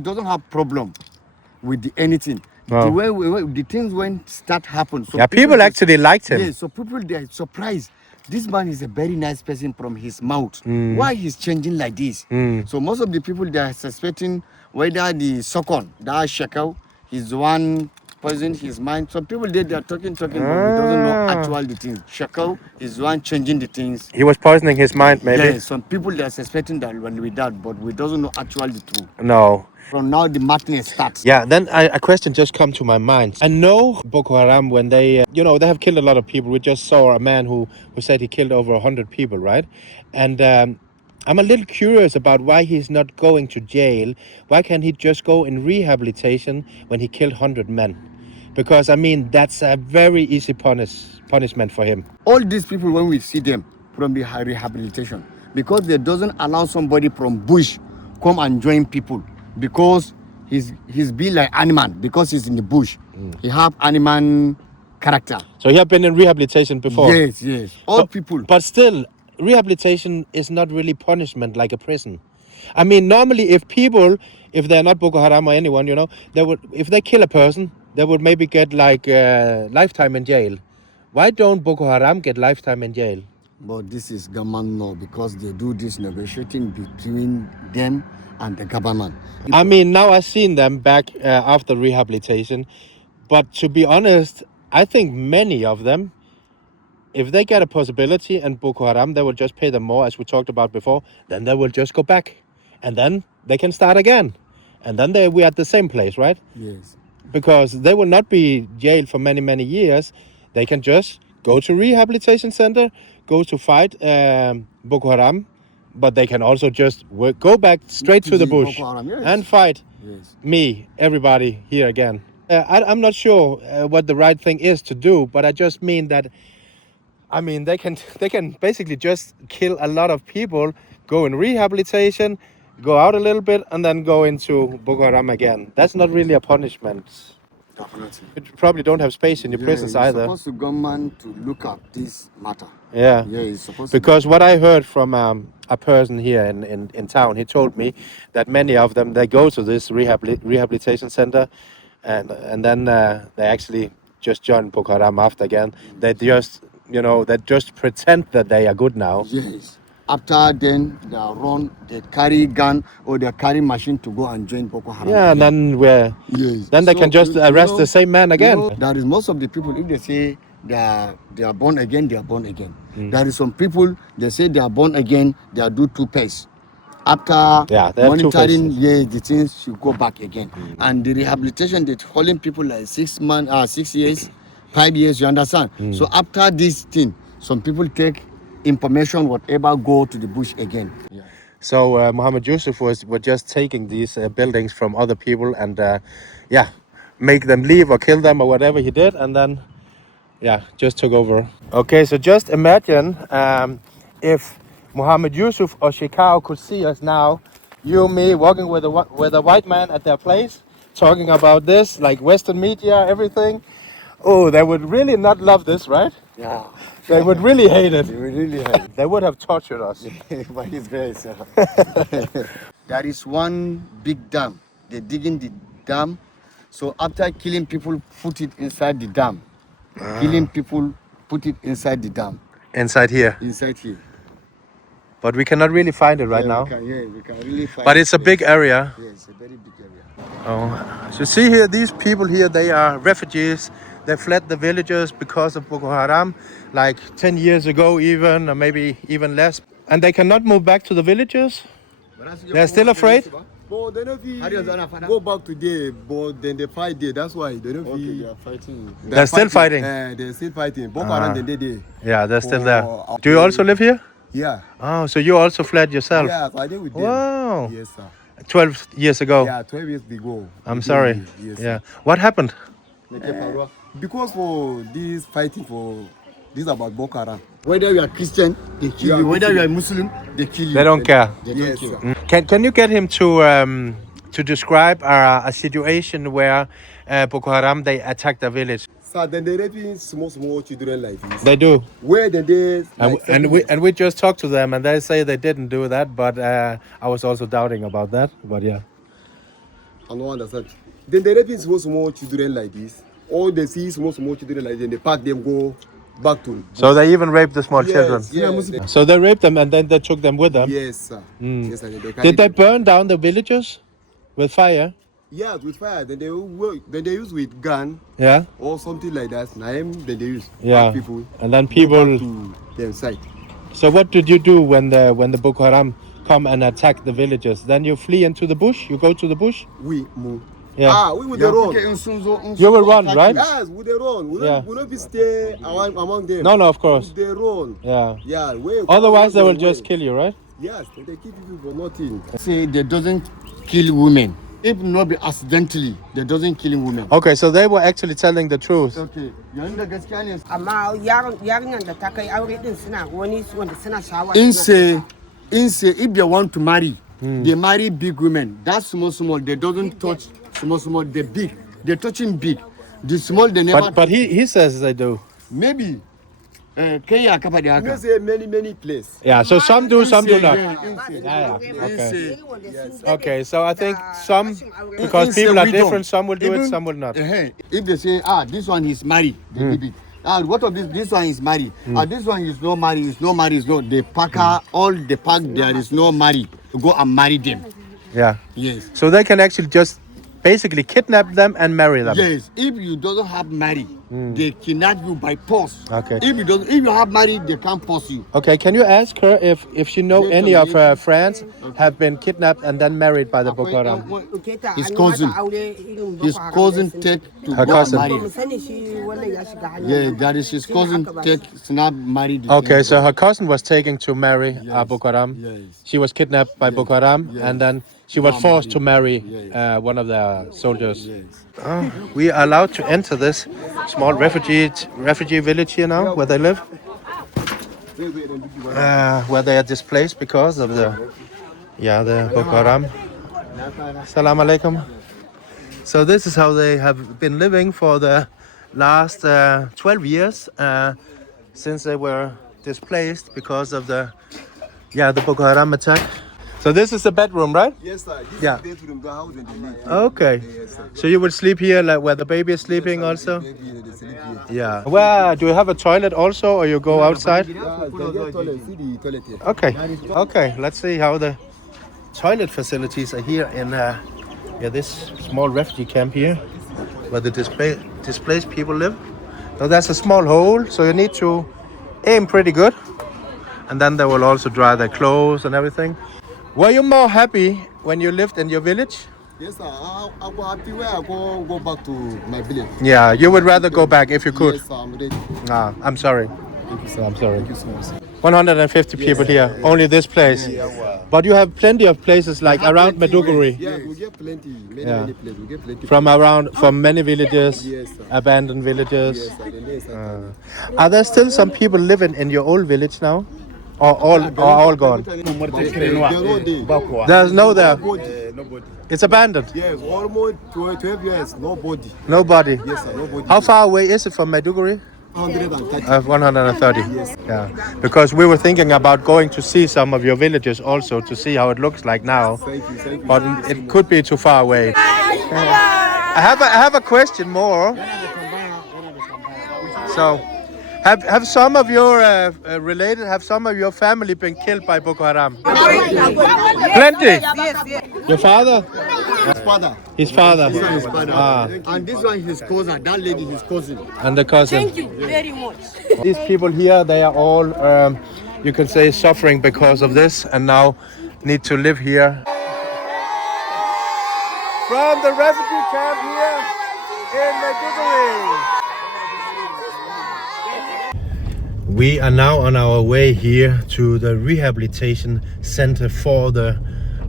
doesn't have problem with anything. No. The way the things when start happen. So people actually liked him. Yeah, so people they are surprised. This man is a very nice person from his mouth. Why he's changing like this? So most of the people they are suspecting whether the second, that Shekau, is the one poisoned his mind. Some people they are talking, but we doesn't know actual the things. Shekau is the one changing the things. He was poisoning his mind, maybe. Yeah, some people they are suspecting that with that, but we doesn't know actually the truth. No. From now the madness starts. Yeah, then a question just come to my mind. I know Boko Haram, when they, they have killed a lot of people. We just saw a man who said he killed over 100 people, right? And I'm a little curious about why he's not going to jail. Why can't he just go in rehabilitation when he killed 100 men? Because, that's a very easy punishment for him. All these people, when we see them from the rehabilitation, because they doesn't allow somebody from bush come and join people, because he's be like animal, because he's in the bush. He have animal character. So he have been in rehabilitation before? Yes. All people. But still, rehabilitation is not really punishment like a prison. Normally if they're not Boko Haram or anyone, they would, if they kill a person, they would maybe get like lifetime in jail. Why don't Boko Haram get lifetime in jail? But this is government law, because they do this negotiating between them and the government. Now I've seen them back after rehabilitation, but to be honest, I think many of them, if they get a possibility and Boko Haram, they will just pay them more, as we talked about before, then they will just go back. And then they can start again. And then we're at the same place, right? Yes. Because they will not be jailed for many, many years. They can just go to rehabilitation center, go to fight Boko Haram, but they can also just go back straight to the bush Haram, yes. and fight everybody here again. I'm not sure what the right thing is to do, but I just mean that, they can basically just kill a lot of people, go in rehabilitation, go out a little bit, and then go into Boko Haram again. That's not really a punishment. Definitely. You probably don't have space in your prisons either. It's supposed to government to look at this matter. Yeah. Yeah, it's supposed because what I heard from a person here in town, he told me that many of them, they go to this rehabilitation center, and then they actually just join Boko Haram after again. They just, they just pretend that they are good now. Yes. After then, they carry gun or they carry machine to go and join Boko Haram. Yeah, and then they can just arrest the same man again. That is most of the people, if they say they are born again, they are born again. There is some people, they say they are born again, they do two-pace. After monitoring, the things should go back again. And the rehabilitation, they're holding people like 6 months, 6 years, 5 years, you understand? So after this thing, some people take information, whatever, go to the bush again. Yeah. So Muhammad Yusuf was just taking these buildings from other people and make them leave or kill them or whatever he did, and then just took over. Okay, so just imagine if Muhammad Yusuf or Shekau could see us now, you, me, walking with a white man at their place, talking about this, like Western media, everything. Oh, they would really not love this, right? Yeah. They would really hate it. They would really hate it. They would have tortured us. By his grace. There is one big dam. They're digging the dam. So after killing people, put it inside the dam. Killing people, put it inside the dam. Inside here. Inside here. But we cannot really find it right now. We can really find But it's a big area. Yeah, it's a very big area. Oh, so see here, these people here, they are refugees. They fled the villages because of Boko Haram, like 10 years ago even, or maybe even less. And they cannot move back to the villages. They're still afraid. But they don't go back today, but then they fight there. That's why they don't they are fighting. They're still fighting. They're still fighting. Boko Haram, they. Yeah, they're still there. Do you also live here? Yeah. Oh, so you also fled yourself? Yeah, I did with them. Wow. Yes, sir. 12 years ago? Yeah, 12 years ago. I'm sorry. Yes, yeah. What happened? Because for this fighting for this about Boko Haram. Whether you are Christian, they kill you. Whether you are Muslim, they kill you. They don't care. They don't care. Can you get him to describe a situation where Boko Haram they attacked a village? So then they raping small children like this. They do. Where then they and we just talked to them and they say they didn't do that, but I was also doubting about that. But yeah. I don't understand. Then they raping small children like this. Or they see small children like this, and they pack them go back to. So they even raped the small children. Yes. So they raped them and then they took them with them. Yes, sir. Yes, sir. Did they burn down the villages with fire? Yeah, with fire. Then they use with gun. Yeah. Or something like that. Then they use. Yeah. People. And then people. To their side. So what did you do when the Boko Haram come and attack the villages? Then you flee into the bush. You go to the bush. We move. Yeah. We will run. You will run, right? Yes, we will run. We don't be stay among them. No, of course. They run. Yeah. Yeah. Otherwise, they will just kill you, right? Yes, they kill people for nothing. Say they doesn't kill women. If not be accidentally, they doesn't kill women. Okay, so they were actually telling the truth. Okay. In say if they want to marry, they marry big women. That's small. They don't touch small. They big. They're touching big. The small they never. But he says they do. Maybe. You say many places. Yeah. So some do, some do not. Yeah. Okay. So I think some, because people are different, some will do it, some will not. If they say this one is married, they leave it. What of this one is married. This one is not married. They pack all the pack there is no married. Go and marry them. Yeah. Yes. So they can actually just basically kidnap them and marry them. Yes. If you don't have married, they kidnap you by force. Okay. If you have married, they can't force you. Okay. Can you ask her if she know any of her friends have been kidnapped and then married by the Boko Haram? His cousin take to her go cousin. marry. Yeah, that is his cousin take snap married. Okay, so her cousin was taken to marry Boko Haram. Yes. She was kidnapped by Boko Haram and then she was forced to marry one of the soldiers. Yes. We are allowed to enter this small refugee village here now, where they live, where they are displaced because of the Boko Haram. Assalamu alaikum. So this is how they have been living for the last 12 years since they were displaced because of the Boko Haram attack. So this is the bedroom, right? Yes, sir. This Yeah. is the bedroom, the house and the live. Okay. Yes, sir. So you would sleep here, like where the baby is sleeping, also? They sleep here. Yeah. Where do you have a toilet also, or you go outside? Yeah, they get toilet. See the toilet here. Okay. Okay. Let's see how the toilet facilities are here in this small refugee camp here, where the displaced people live. Now there's a small hole, so you need to aim pretty good, and then they will also dry their clothes and everything. Were you more happy when you lived in your village? Yes, sir. I go happy where I go back to my village. Yeah, you would rather go back if you could. Yes, sir. I'm ready. I'm sorry. Thank you, sir. I'm sorry. Thank you so much. 150 people here, only this place. But you have plenty of places like around Maiduguri. Yeah, we get plenty. Many places. We get plenty. From many villages, Yes, sir. abandoned villages. Yes, sir. Yes, sir. Are there still some people living in your old village now? all gone. There's no there. Nobody. It's abandoned. Yes, almost 12 years, nobody. Nobody. Yes, sir, nobody. How far away is it from Maiduguri? 130. 130. Yeah. Because we were thinking about going to see some of your villages also to see how it looks like now. Thank you. But it could be too far away. I have a question more. So, have some of your related, have some of your family been killed by Boko Haram? Plenty. Your father? His father. His father. His father. And this one his cousin. That lady his cousin. And the cousin. Thank you very much. These people here, they are all, you can say, suffering because of this, and now need to live here. From the refugee camp here in Maiduguri. We are now on our way here to the rehabilitation center for the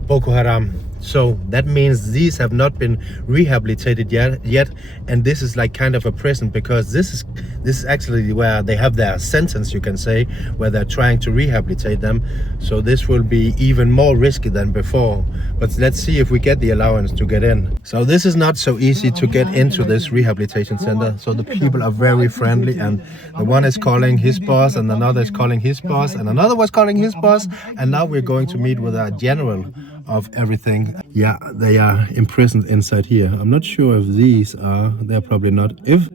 Boko Haram. So that means these have not been rehabilitated yet, and this is like kind of a prison, because this is actually where they have their sentence, you can say, where they're trying to rehabilitate them. So this will be even more risky than before. But let's see if we get the allowance to get in. So this is not so easy to get into this rehabilitation center. So the people are very friendly, and the one is calling his boss, and another is calling his boss, and another was calling his boss, and now we're going to meet with a general of everything. Yeah, they are imprisoned inside here. I'm not sure if these are, they're probably not. If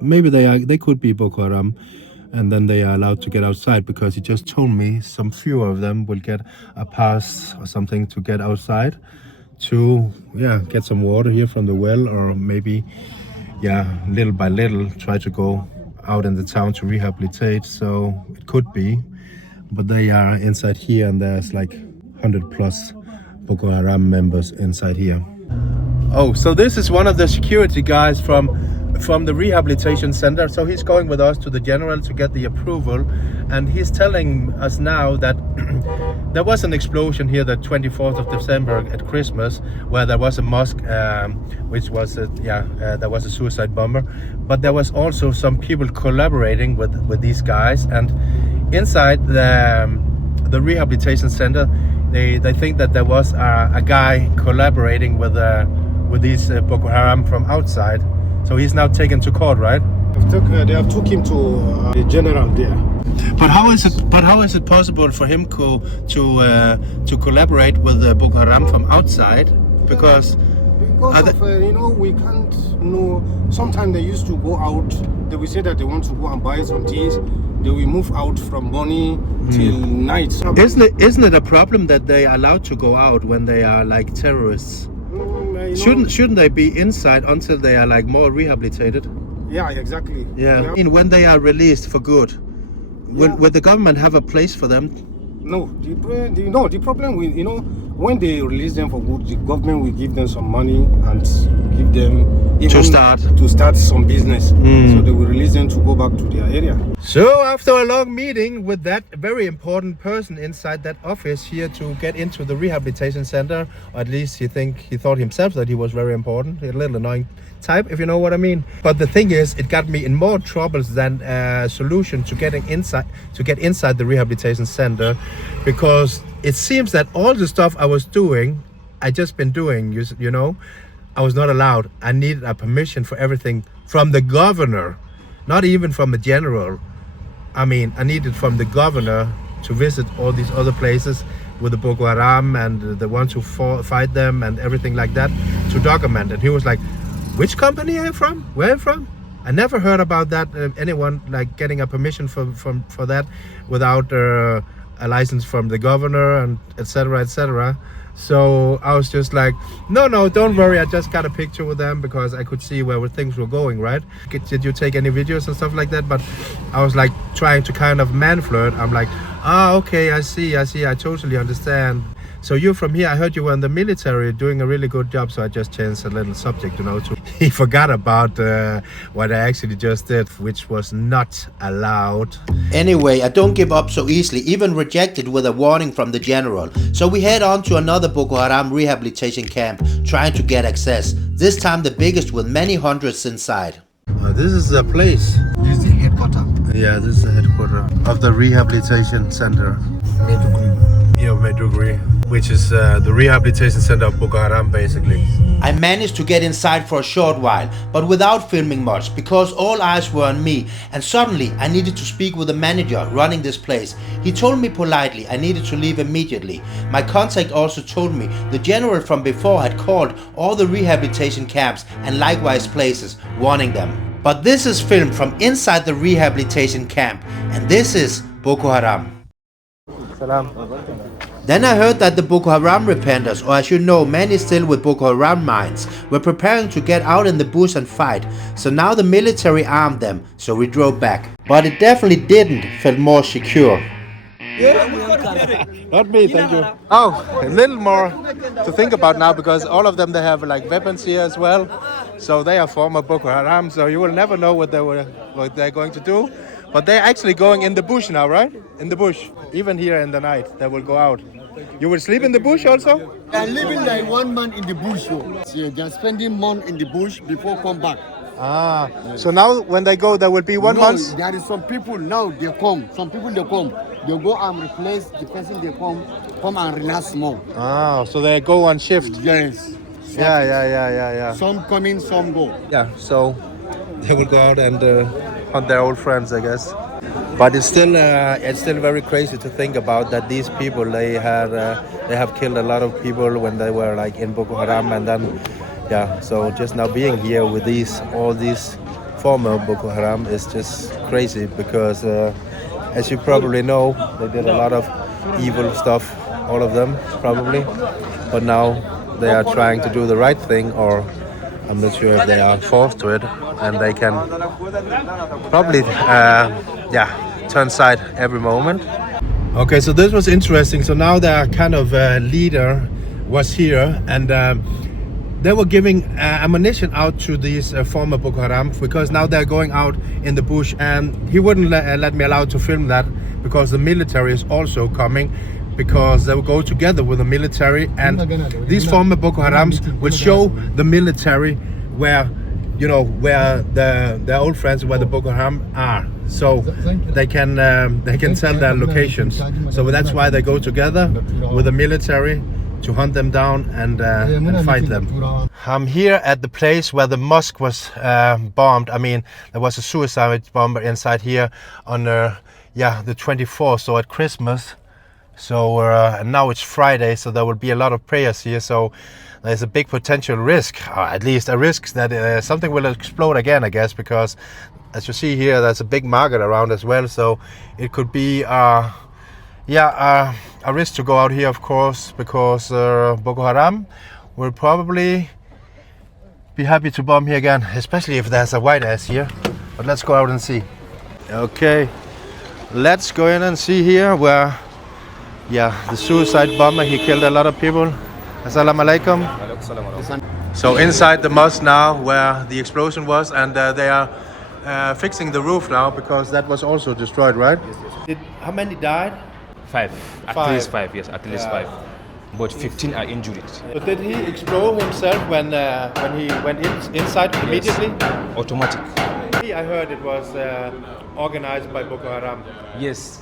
maybe they could be Boko Haram, and then they are allowed to get outside, because he just told me some few of them will get a pass or something to get outside to get some water here from the well, or maybe little by little try to go out in the town to rehabilitate. So it could be, but they are inside here, and there's like 100 plus Boko Haram members inside here. Oh, so this is one of the security guys from the rehabilitation center. So he's going with us to the general to get the approval, and he's telling us now that there was an explosion here the 24th of December at Christmas, where there was a mosque, which was there was a suicide bomber, but there was also some people collaborating with these guys, and inside the rehabilitation center, they think that there was a guy collaborating with these Boko Haram from outside. So he's now taken to court, right? They have took him to the general there. But how is it possible for him to collaborate with the Boko Haram from outside? Because we can't know. Sometimes they used to go out. They will say that they want to go and buy some teas. They will move out from morning till night. Isn't it a problem that they are allowed to go out when they are like terrorists? Shouldn't they be inside until they are like more rehabilitated? Yeah, exactly. Yeah. When they are released for good, will the government have a place for them? No, the problem with when they release them for good, the government will give them some money and give them to start some business. So they will release them to go back to their area. So after a long meeting with that very important person inside that office here to get into the rehabilitation center, or at least he thought himself that he was very important, a little annoying type, if you know what I mean. But the thing is, it got me in more troubles than a solution to get inside the rehabilitation center, because it seems that all the stuff I was doing, I just been doing, you know, I was not allowed. I needed a permission for everything from the governor, not even from the general. I mean, I needed from the governor to visit all these other places with the Boko Haram and the ones who fight them and everything like that, to document. And he was like, which company are you from? Where are you from? I never heard about that, anyone like getting a permission for that without a license from the governor, and etc., etc. So I was just like, no, don't worry, I just got a picture with them because I could see where things were going, right? Did you take any videos and stuff like that? But I was like trying to kind of man flirt. I'm like, okay, I see, I totally understand. So you're from here, I heard you were in the military doing a really good job, so I just changed a little subject, he forgot about what I actually just did, which was not allowed. Anyway, I don't give up so easily, even rejected with a warning from the general. So we head on to another Boko Haram rehabilitation camp, trying to get access, this time the biggest with many hundreds inside. This is the place. This is the headquarters. Yeah, this is the headquarters of the rehabilitation center. Yeah, Maiduguri, which is the rehabilitation center of Boko Haram, basically. I managed to get inside for a short while, but without filming much because all eyes were on me, and suddenly I needed to speak with the manager running this place. He told me politely I needed to leave immediately. My contact also told me the general from before had called all the rehabilitation camps and likewise places, warning them. But this is filmed from inside the rehabilitation camp, and this is Boko Haram. Salam. Then I heard that the Boko Haram repenters, or as you know, many still with Boko Haram minds, were preparing to get out in the bush and fight. So now the military armed them, so we drove back. But it definitely didn't feel more secure. Not me, thank you. Oh, a little more to think about now, because all of them, they have like weapons here as well. So they are former Boko Haram, so you will never know what they're going to do. But they're actually going in the bush now, right? In the bush. Even here in the night, they will go out. You will sleep in the bush also? They are living like 1 month in the bush. So they are spending month in the bush before come back. Ah, so now when they go, there will be 1 month? There is some people now, they come. Some people, they come. They go and replace the person they come and relax more. Ah, so they go on shift? Yes. Yeah. Some come in, some go. Yeah, so they will go out and hunt their old friends, I guess. But it's still very crazy to think about that these people, they have killed a lot of people when they were like in Boko Haram, and then so just now being here with all these former Boko Haram is just crazy, because as you probably know, they did a lot of evil stuff, all of them probably, but now they are trying to do the right thing, or I'm not sure if they are forced to it, and they can probably turn side every moment. Okay, so this was interesting. So now their kind of leader was here, and they were giving ammunition out to these former Boko Haram, because now they're going out in the bush, and he wouldn't let me allow to film that, because the military is also coming, because they will go together with the military, and these former Boko Harams will show the military where their old friends, where the Boko Haram are, so they can tell their locations. So that's why they go together with the military to hunt them down and fight them. I'm here at the place where the mosque was bombed. I mean, there was a suicide bomber inside here on the 24th, so at Christmas. So and now it's Friday, so there will be a lot of prayers here. So there's a big potential risk, or at least a risk that something will explode again, I guess, because as you see here, there's a big market around as well. So it could be a risk to go out here, of course, because Boko Haram will probably be happy to bomb here again, especially if there's a white ass here. But let's go out and see. Okay, let's go in and see here where the suicide bomber, he killed a lot of people. Assalamu alaikum. So inside the mosque now, where the explosion was, and they are fixing the roof now, because that was also destroyed, right? Yes. How many died? 5. At least 5, yes, at least 5. But 15 are injured. So did he explode himself when he went inside immediately? Yes. Automatic. I heard it was organized by Boko Haram. Yes.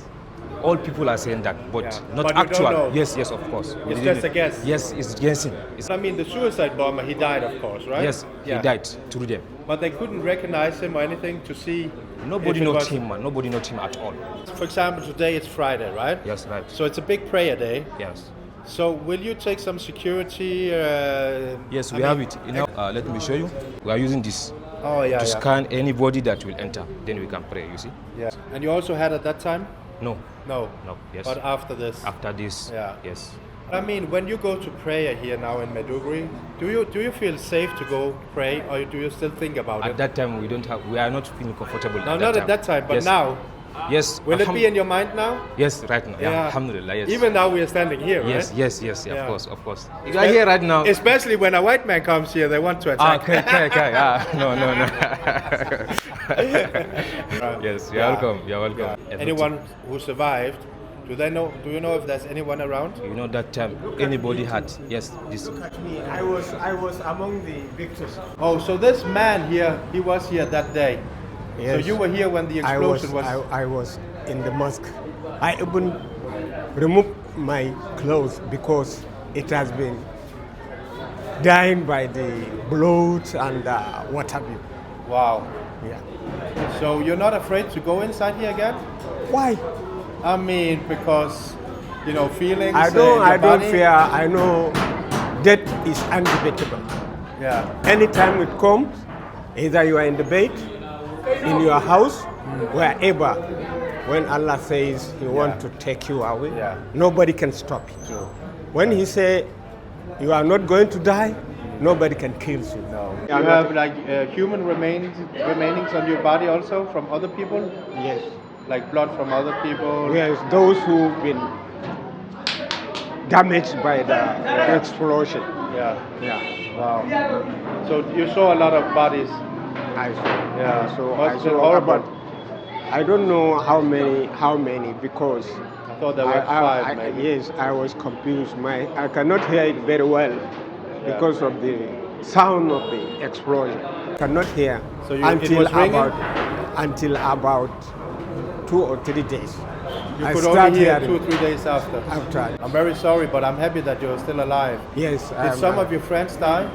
All people are saying that, but not but actual. Yes, of course. It's just a guess. Yes, it's guessing. I mean, the suicide bomber, he died, of course, right? Yes, he died through them. But they couldn't recognize him or anything to see. Nobody knows him, man. Nobody knows him at all. For example, today it's Friday, right? Yes, right. So it's a big prayer day. Yes. So will you take some security? Yes, we have it. Let me show you. We are using this. To scan anybody that will enter. Then we can pray. You see? Yeah. And you also had at that time? No. Yes. But after this? After this. Yes. I mean, when you go to prayer here now in Maiduguri, do you feel safe to go pray, or do you still think about it? At that time, we are not feeling comfortable. No, not at that time, but now. Yes. Will it be in your mind now? Yes, right now. Yeah. Alhamdulillah, yes. Even now we are standing here, yes, right? Yes, of course. You are here right now. Especially when a white man comes here, they want to attack. Okay. No. Yes, you're welcome. You're welcome. Yeah. Anyone who survived, do you know if there's anyone around? You know that time anybody had this. I was among the victims. Oh, so this man here, he was here that day. Yes. So you were here when the explosion was. I was in the mosque. I even remove my clothes because it has been dying by the blood and what have you. Wow. Yeah. So you're not afraid to go inside here again? Why? I mean, because, you know, feelings. I don't fear. I know death is undebatable. Yeah. Anytime it comes, either you are in the bed, in your house, wherever, when Allah says He wants to take you away, nobody can stop it. True. When He say you are not going to die, nobody can kill you. No. You have like human remainings on your body also from other people? Yes. Like blood from other people? Yes, those who've been damaged by the explosion. Yeah. Yeah. Wow. So you saw a lot of bodies? I saw. Yeah. So Must I have been saw horrible. about, I don't know how many because I thought there were five maybe. Yes, I was confused. I cannot hear it very well because of the sound of the explosion. I cannot hear So until about 2 or 3 days. You I could start only hear hearing 2 or 3 days after. After. I'm very sorry, but I'm happy that you're still alive. Yes. Did some of your friends die?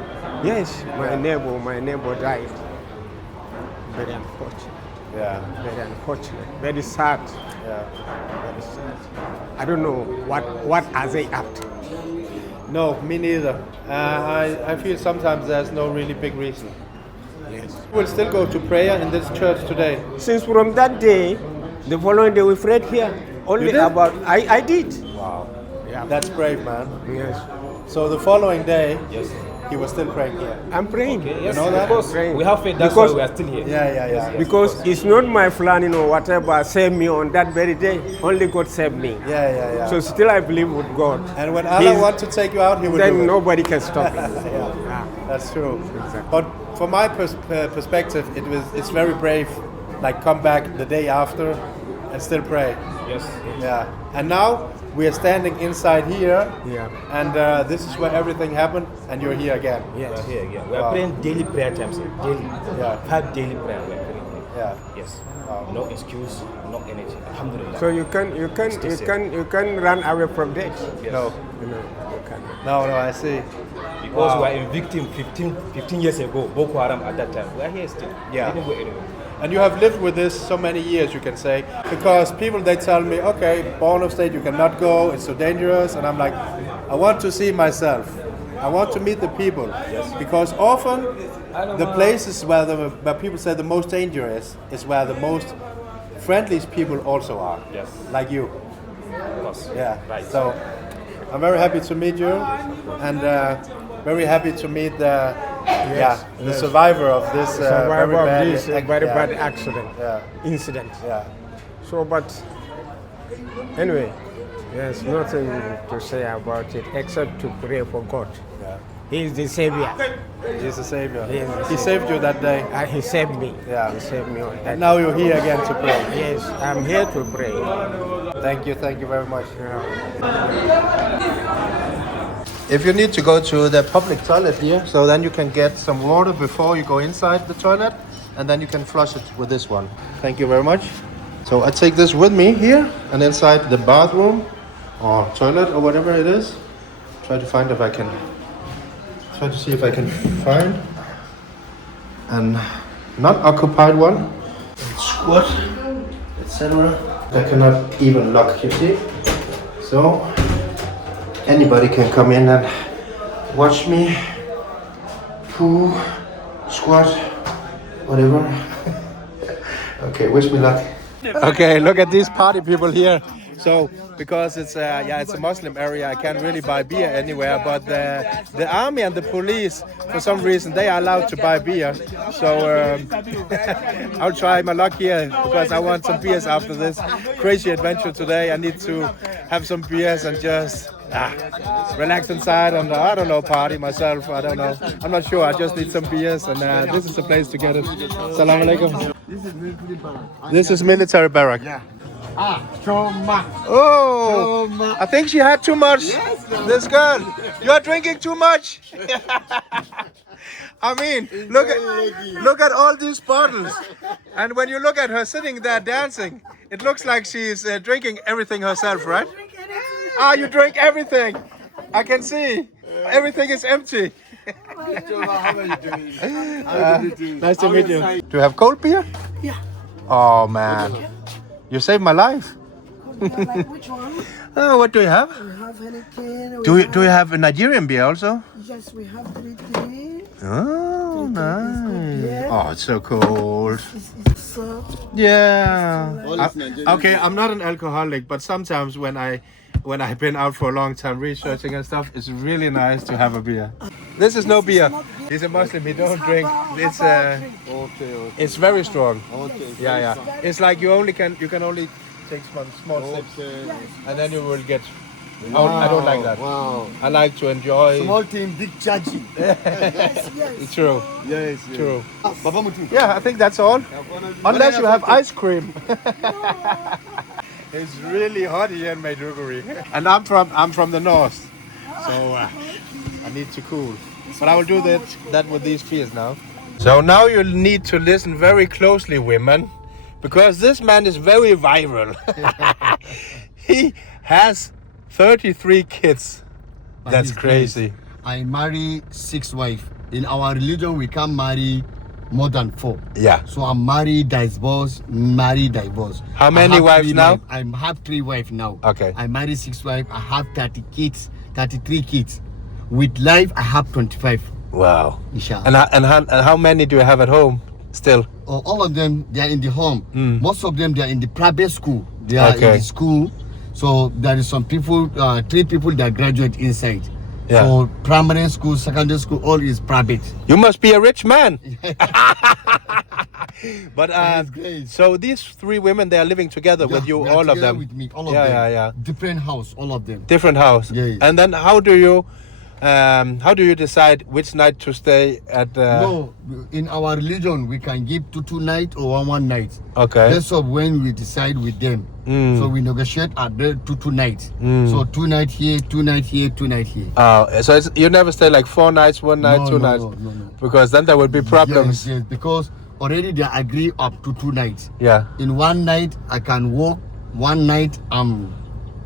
Yes, my neighbor died. Very unfortunate. Yeah. Very unfortunate. Very sad. Yeah. Very sad. I don't know what are they up to. No, me neither. I feel sometimes there's no really big reason. Yes. We'll still go to prayer in this church today. Since from that day, the following day we prayed here. Only about I did. Wow. Yeah. That's brave, man. Yes. So the following day, he was still praying here. I'm praying. Okay, You know that? We have faith, that's why we are still here. Yeah. Because it's not my plan, whatever saved me on that very day. Only God saved me. Yeah. So still I believe with God. And when Allah wants to take you out, He will do it. Then nobody can stop me. That's true. Exactly. But from my perspective, it's very brave. Like come back the day after and still pray. Yes. Yeah. And now we are standing inside here. Yeah. And this is where everything happened, and you're here again. Yes. We are here again. We are praying daily prayer times. Daily. Yeah. 5 daily prayer we are praying. Yeah. Yes. No excuse, no anything. Alhamdulillah. So you can run away from that. Yes. No. You can. No, I see. Because we are in victim 15 years ago, Boko Haram at that time. We are here still. Yeah. We didn't go anywhere. And you have lived with this so many years, you can say, because people, they tell me, okay, Borno State, you cannot go, it's so dangerous, and I'm like, I want to see myself. I want to meet the people, because often the places where people say the most dangerous is where the most friendliest people also are, like you. Of course. Yeah. Right. So I'm very happy to meet you, and very happy to meet the survivor of this very bad accident, incident. Yeah. So, but anyway, there's nothing to say about it except to pray for God. Yeah. He is the Savior. He's the Savior. He saved you that day. He saved me. Yeah. He saved me on that. And now you're here again to pray. Yes, I'm here to pray. Thank you very much. If you need to go to the public toilet here, so then you can get some water before you go inside the toilet, and then you can flush it with this one. Thank you very much. So I take this with me here, and inside the bathroom, or toilet, or whatever it is, try to see if I can find an not occupied one. Squat, etc. I cannot even lock, you see? So anybody can come in and watch me poo, squat, whatever. Okay, wish me luck. Okay, look at these party people here. So, because it's a Muslim area, I can't really buy beer anywhere. But the army and the police, for some reason, they are allowed to buy beer. So I'll try my luck here because I want some beers after this crazy adventure today. I need to have some beers and just relax inside and I don't know, party myself. I don't know. I'm not sure. I just need some beers and this is the place to get it. Salam alaikum. This is military barrack. Yeah. Choma. Oh, Choma. I think she had too much. Yes, this girl, you are drinking too much. I mean, look at all these bottles. And when you look at her sitting there dancing, it looks like she's drinking everything herself, right? Ah, you drink everything. I can see. Everything is empty. Nice to meet you. Do you have cold beer? Yeah. Oh man, you saved my life. Which one? Oh, what do you have? We have Henneken. Do you have a Nigerian beer also? Yes, we have 3 Oh, nice. Yeah. Oh, it's so cold. It's Yeah. Okay, I'm not an alcoholic, but sometimes when I've been out for a long time researching and stuff, it's really nice to have a beer. This is no beer. He's a Muslim. He don't drink. It's it's very strong. Okay. Yeah. It's like you can only take small sips, and then you will get. Oh, I don't like that. Wow. I like to enjoy. Small team, big charging. It's true. Yes. True. Yeah, I think that's all. Unless you have ice cream. It's really hot here in Maiduguri, and I'm from the north, so I need to cool. But I will do that with these beers now. So now you need to listen very closely, women, because this man is very viral. He has 33 kids. That's crazy. I marry 6 wives. In our religion, we can't marry more than 4. Yeah. So I'm married, divorce, married, divorce. How many wives now? I have 3 wives now. Okay. I married 6 wives. I have 30 kids, 33 kids. With life, I have 25. Wow. Inshallah. And how many do you have at home still? All of them, they are in the home. Most of them, they are in the private school. They are in the school. So there is some people, 3 people that graduate inside. Yeah. So primary school, secondary school, all is private. You must be a rich man. But so these 3 women, they are living together with you, all of them. With me, all of them. Yeah. Different house, all of them. Different house. Yes. And then how do you decide which night to stay at? No, in our religion, we can give 2 nights or one night. Okay. That's when we decide with them. So we negotiate at the 2 nights. So 2 nights here, 2 nights here, 2 nights here. So you never stay like 4 nights, 1 night, 2 nights? No. Because then there will be problems. Yes, because already they agree up to 2 nights. Yeah. In 1 night, I can walk. 1 night, I'm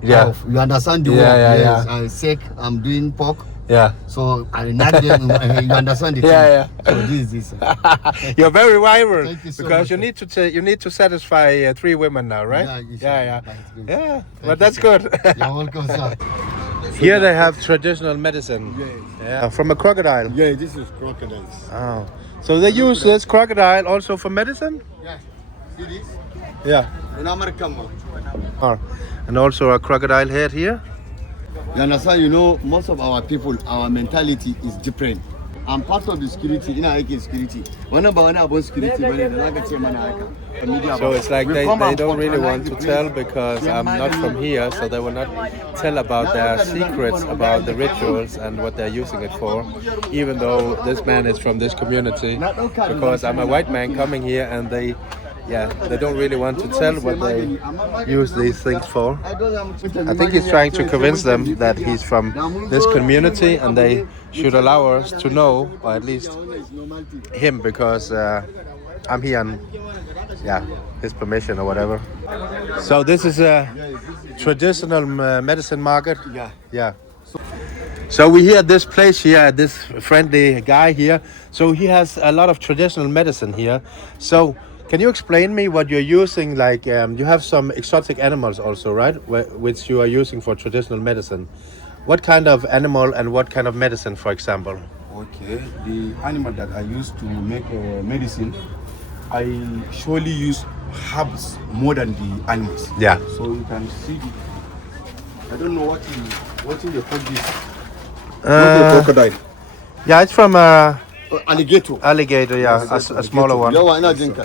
off. You understand the word? Yeah. I'm sick, I'm doing pork. Yeah. So I not them. You understand the thing? Yeah. So this is. You're very viral. Thank you so because much. you need to satisfy 3 women now, right? Yeah. But that's good. You're welcome, sir. Here they have traditional medicine. Yeah. From a crocodile. Yeah, this is crocodiles. Oh. So they use this crocodile also for medicine? Yeah. See this? Yeah. And also a crocodile head here. You understand? You know, most of our people, our mentality is different. I'm part of the security, in our security. So it's like they don't really want to tell because I'm not from here, so they will not tell about their secrets about the rituals and what they're using it for, even though this man is from this community, because I'm a white man coming here and they don't really want to tell what they use these things for. I think he's trying to convince them that he's from this community and they should allow us to know, or at least him, because I'm here on his permission or whatever. So this is a traditional medicine market? Yeah. So we here at this place here, this friendly guy here, so he has a lot of traditional medicine here. So can you explain me what you're using? Like you have some exotic animals also, right? Which you are using for traditional medicine. What kind of animal and what kind of medicine, for example? Okay, the animal that I use to make medicine, I surely use herbs more than the animals. Yeah. So you can see, I don't know what you call this. Crocodile. Yeah, it's from alligator. Alligator, yeah, a smaller one.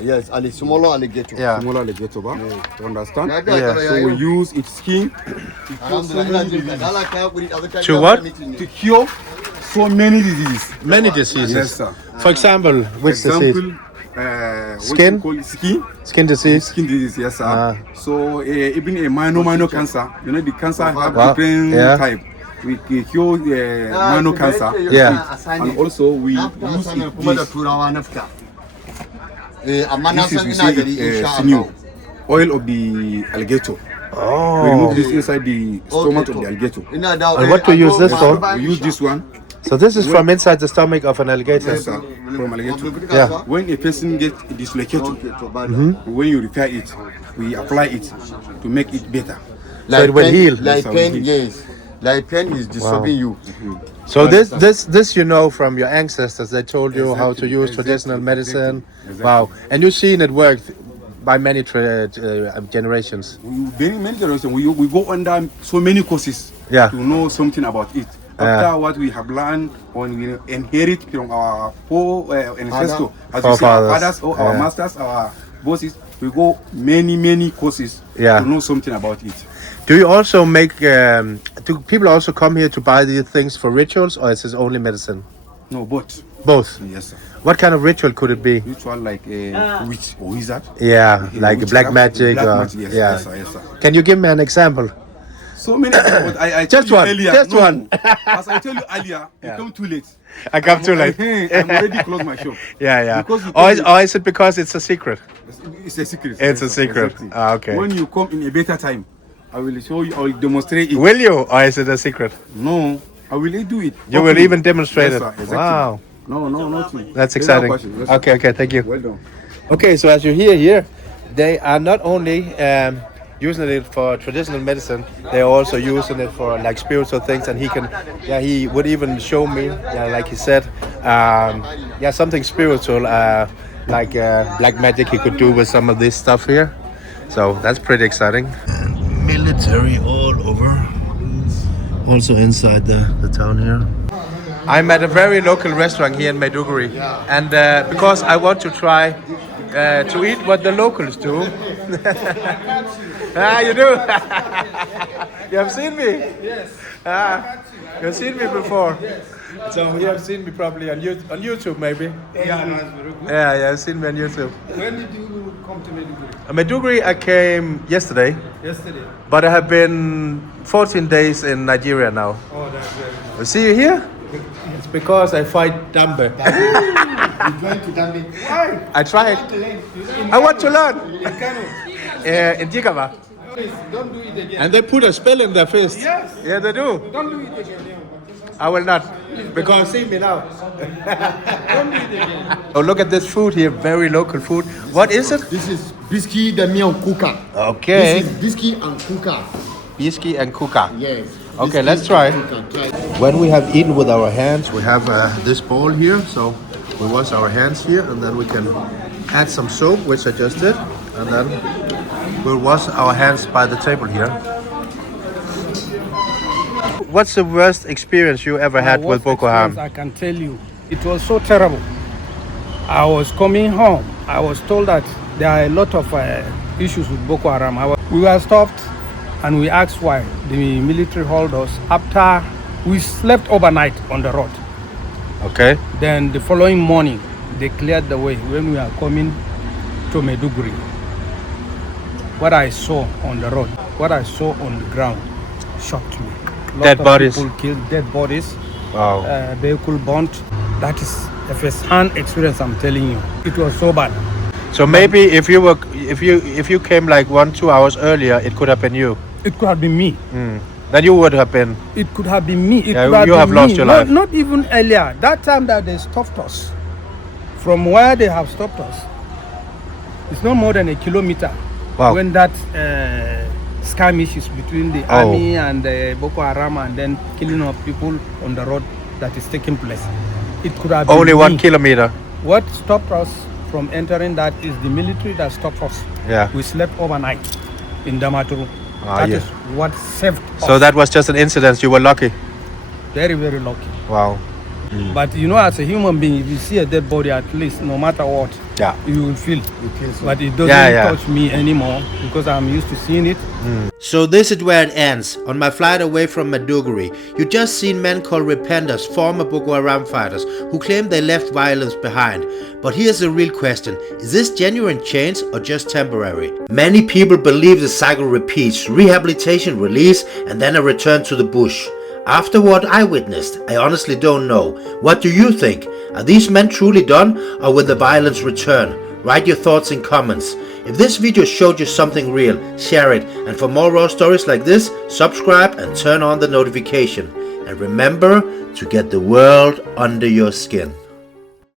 Yes, smaller alligator. Yeah. Smaller alligator, you understand? Yeah. So we use its skin to what? To cure so many diseases. Many diseases. Yes, sir. For example, which disease? Skin disease. Skin disease, yes, sir. So even a minor cancer, you know, the cancer have different type. We cure minor cancer. Yeah. And also we use this is we say sinew, oil of the alligator. Oh. We remove this inside the stomach of the alligator. And what do you use this for? We use this one. So this is from inside the stomach of an alligator? Yes, sir. From alligator. Yeah. When a person gets dislocated, when you repair it, we apply it to make it better. So it will heal. Like pain, yes. Like pain is disturbing you. So this you know from your ancestors. They told you how to use traditional medicine. Wow. And you've seen it work by many generations. Many generations. We go under so many courses to know something about it. After what we have learned, when we inherit from our ancestors, as you say, our fathers or our masters, our bosses, we go many courses to know something about it. Do you also make? Do people also come here to buy these things for rituals, or is this only medicine? No, both. Both. Yes, sir. What kind of ritual could it be? Ritual like a witch or wizard. Yeah, like black magic. Black magic, yes, sir. Can you give me an example? So many. I just one. Earlier, just one. As I told you earlier, you come too late. I come too late. I'm already closed my shop. Yeah. Or is it because it's a secret? It's a secret. It's a secret. Exactly. Okay. When you come in a better time, I will show you. I will demonstrate it. Will you, or is it a secret? No, I will do it. You will even demonstrate it. Sir, exactly. Wow. No, nothing. That's exciting. Okay, thank you. Well done. Okay, so as you hear here, they are not only using it for traditional medicine, they're also using it for like spiritual things. And he would even show me, like he said, something spiritual, like black magic he could do with some of this stuff here. So that's pretty exciting. And military all over, also inside the town here. I'm at a very local restaurant here in Maiduguri, and because I want to try to eat what the locals do. You do? You have seen me? Yes. You have seen me before. So you have seen me probably on YouTube maybe? Yeah, you've seen me on YouTube. When did you come to Maiduguri? Maiduguri, I came yesterday. Yesterday? But I have been 14 days in Nigeria now. Oh, that's very good. See you here? It's because I fight Dambe. You going to Dambe? Why? I tried. I want to learn. In Jigaba. Don't do it again. And they put a spell in their fist. Yes. Yeah, they do. Don't do it again. I will not. Because see me now. Don't do it again. Oh, look at this food here. Very local food. What is it? This is biscuit and meal kuka. Okay. This is biscuit and kuka. Biscuit and kuka. Yes. Okay, let's try. When we have eaten with our hands, we have this bowl here. So we wash our hands here, and then we can add some soap, which I just did, and then we'll wash our hands by the table here. What's the worst experience you ever had with Boko Haram? I can tell you, it was so terrible. I was coming home. I was told that there are a lot of issues with Boko Haram. We were stopped and we asked why. The military held us after we slept overnight on the road. Okay. Then the following morning, they cleared the way when we are coming to Maiduguri. What I saw on the road, what I saw on the ground shocked me. Dead bodies. People killed, dead bodies. Wow. Vehicle burnt. That is a first-hand experience, I'm telling you. It was so bad. So maybe if you came like 1-2 hours earlier, it could have been you. It could have been me. Then you would have been. It could have been me. You have lost your life. Not even earlier. That time that they stopped us, from where they have stopped us, it's not more than a kilometer. Wow. When that skirmishes between the army and the Boko Haram and then killing of people on the road that is taking place. It could have Only been 1 me. kilometer. What stopped us from entering that is the military that stopped us. Yeah. We slept overnight in Damaturu. That is what saved us. So that was just an incident. You were lucky. Very, very lucky. Wow. But you know, as a human being, if you see a dead body, at least, no matter what, you will feel. But it doesn't touch me anymore because I'm used to seeing it. So this is where it ends. On my flight away from Maiduguri, you just seen men called repentants, former Boko Haram fighters, who claim they left violence behind. But here's the real question. Is this genuine change or just temporary? Many people believe the cycle repeats, rehabilitation, release, and then a return to the bush. After what I witnessed, I honestly don't know. What do you think? Are these men truly done, or will the violence return? Write your thoughts in comments. If this video showed you something real, share it, and for more raw stories like this, subscribe and turn on the notification. And remember to get the world under your skin.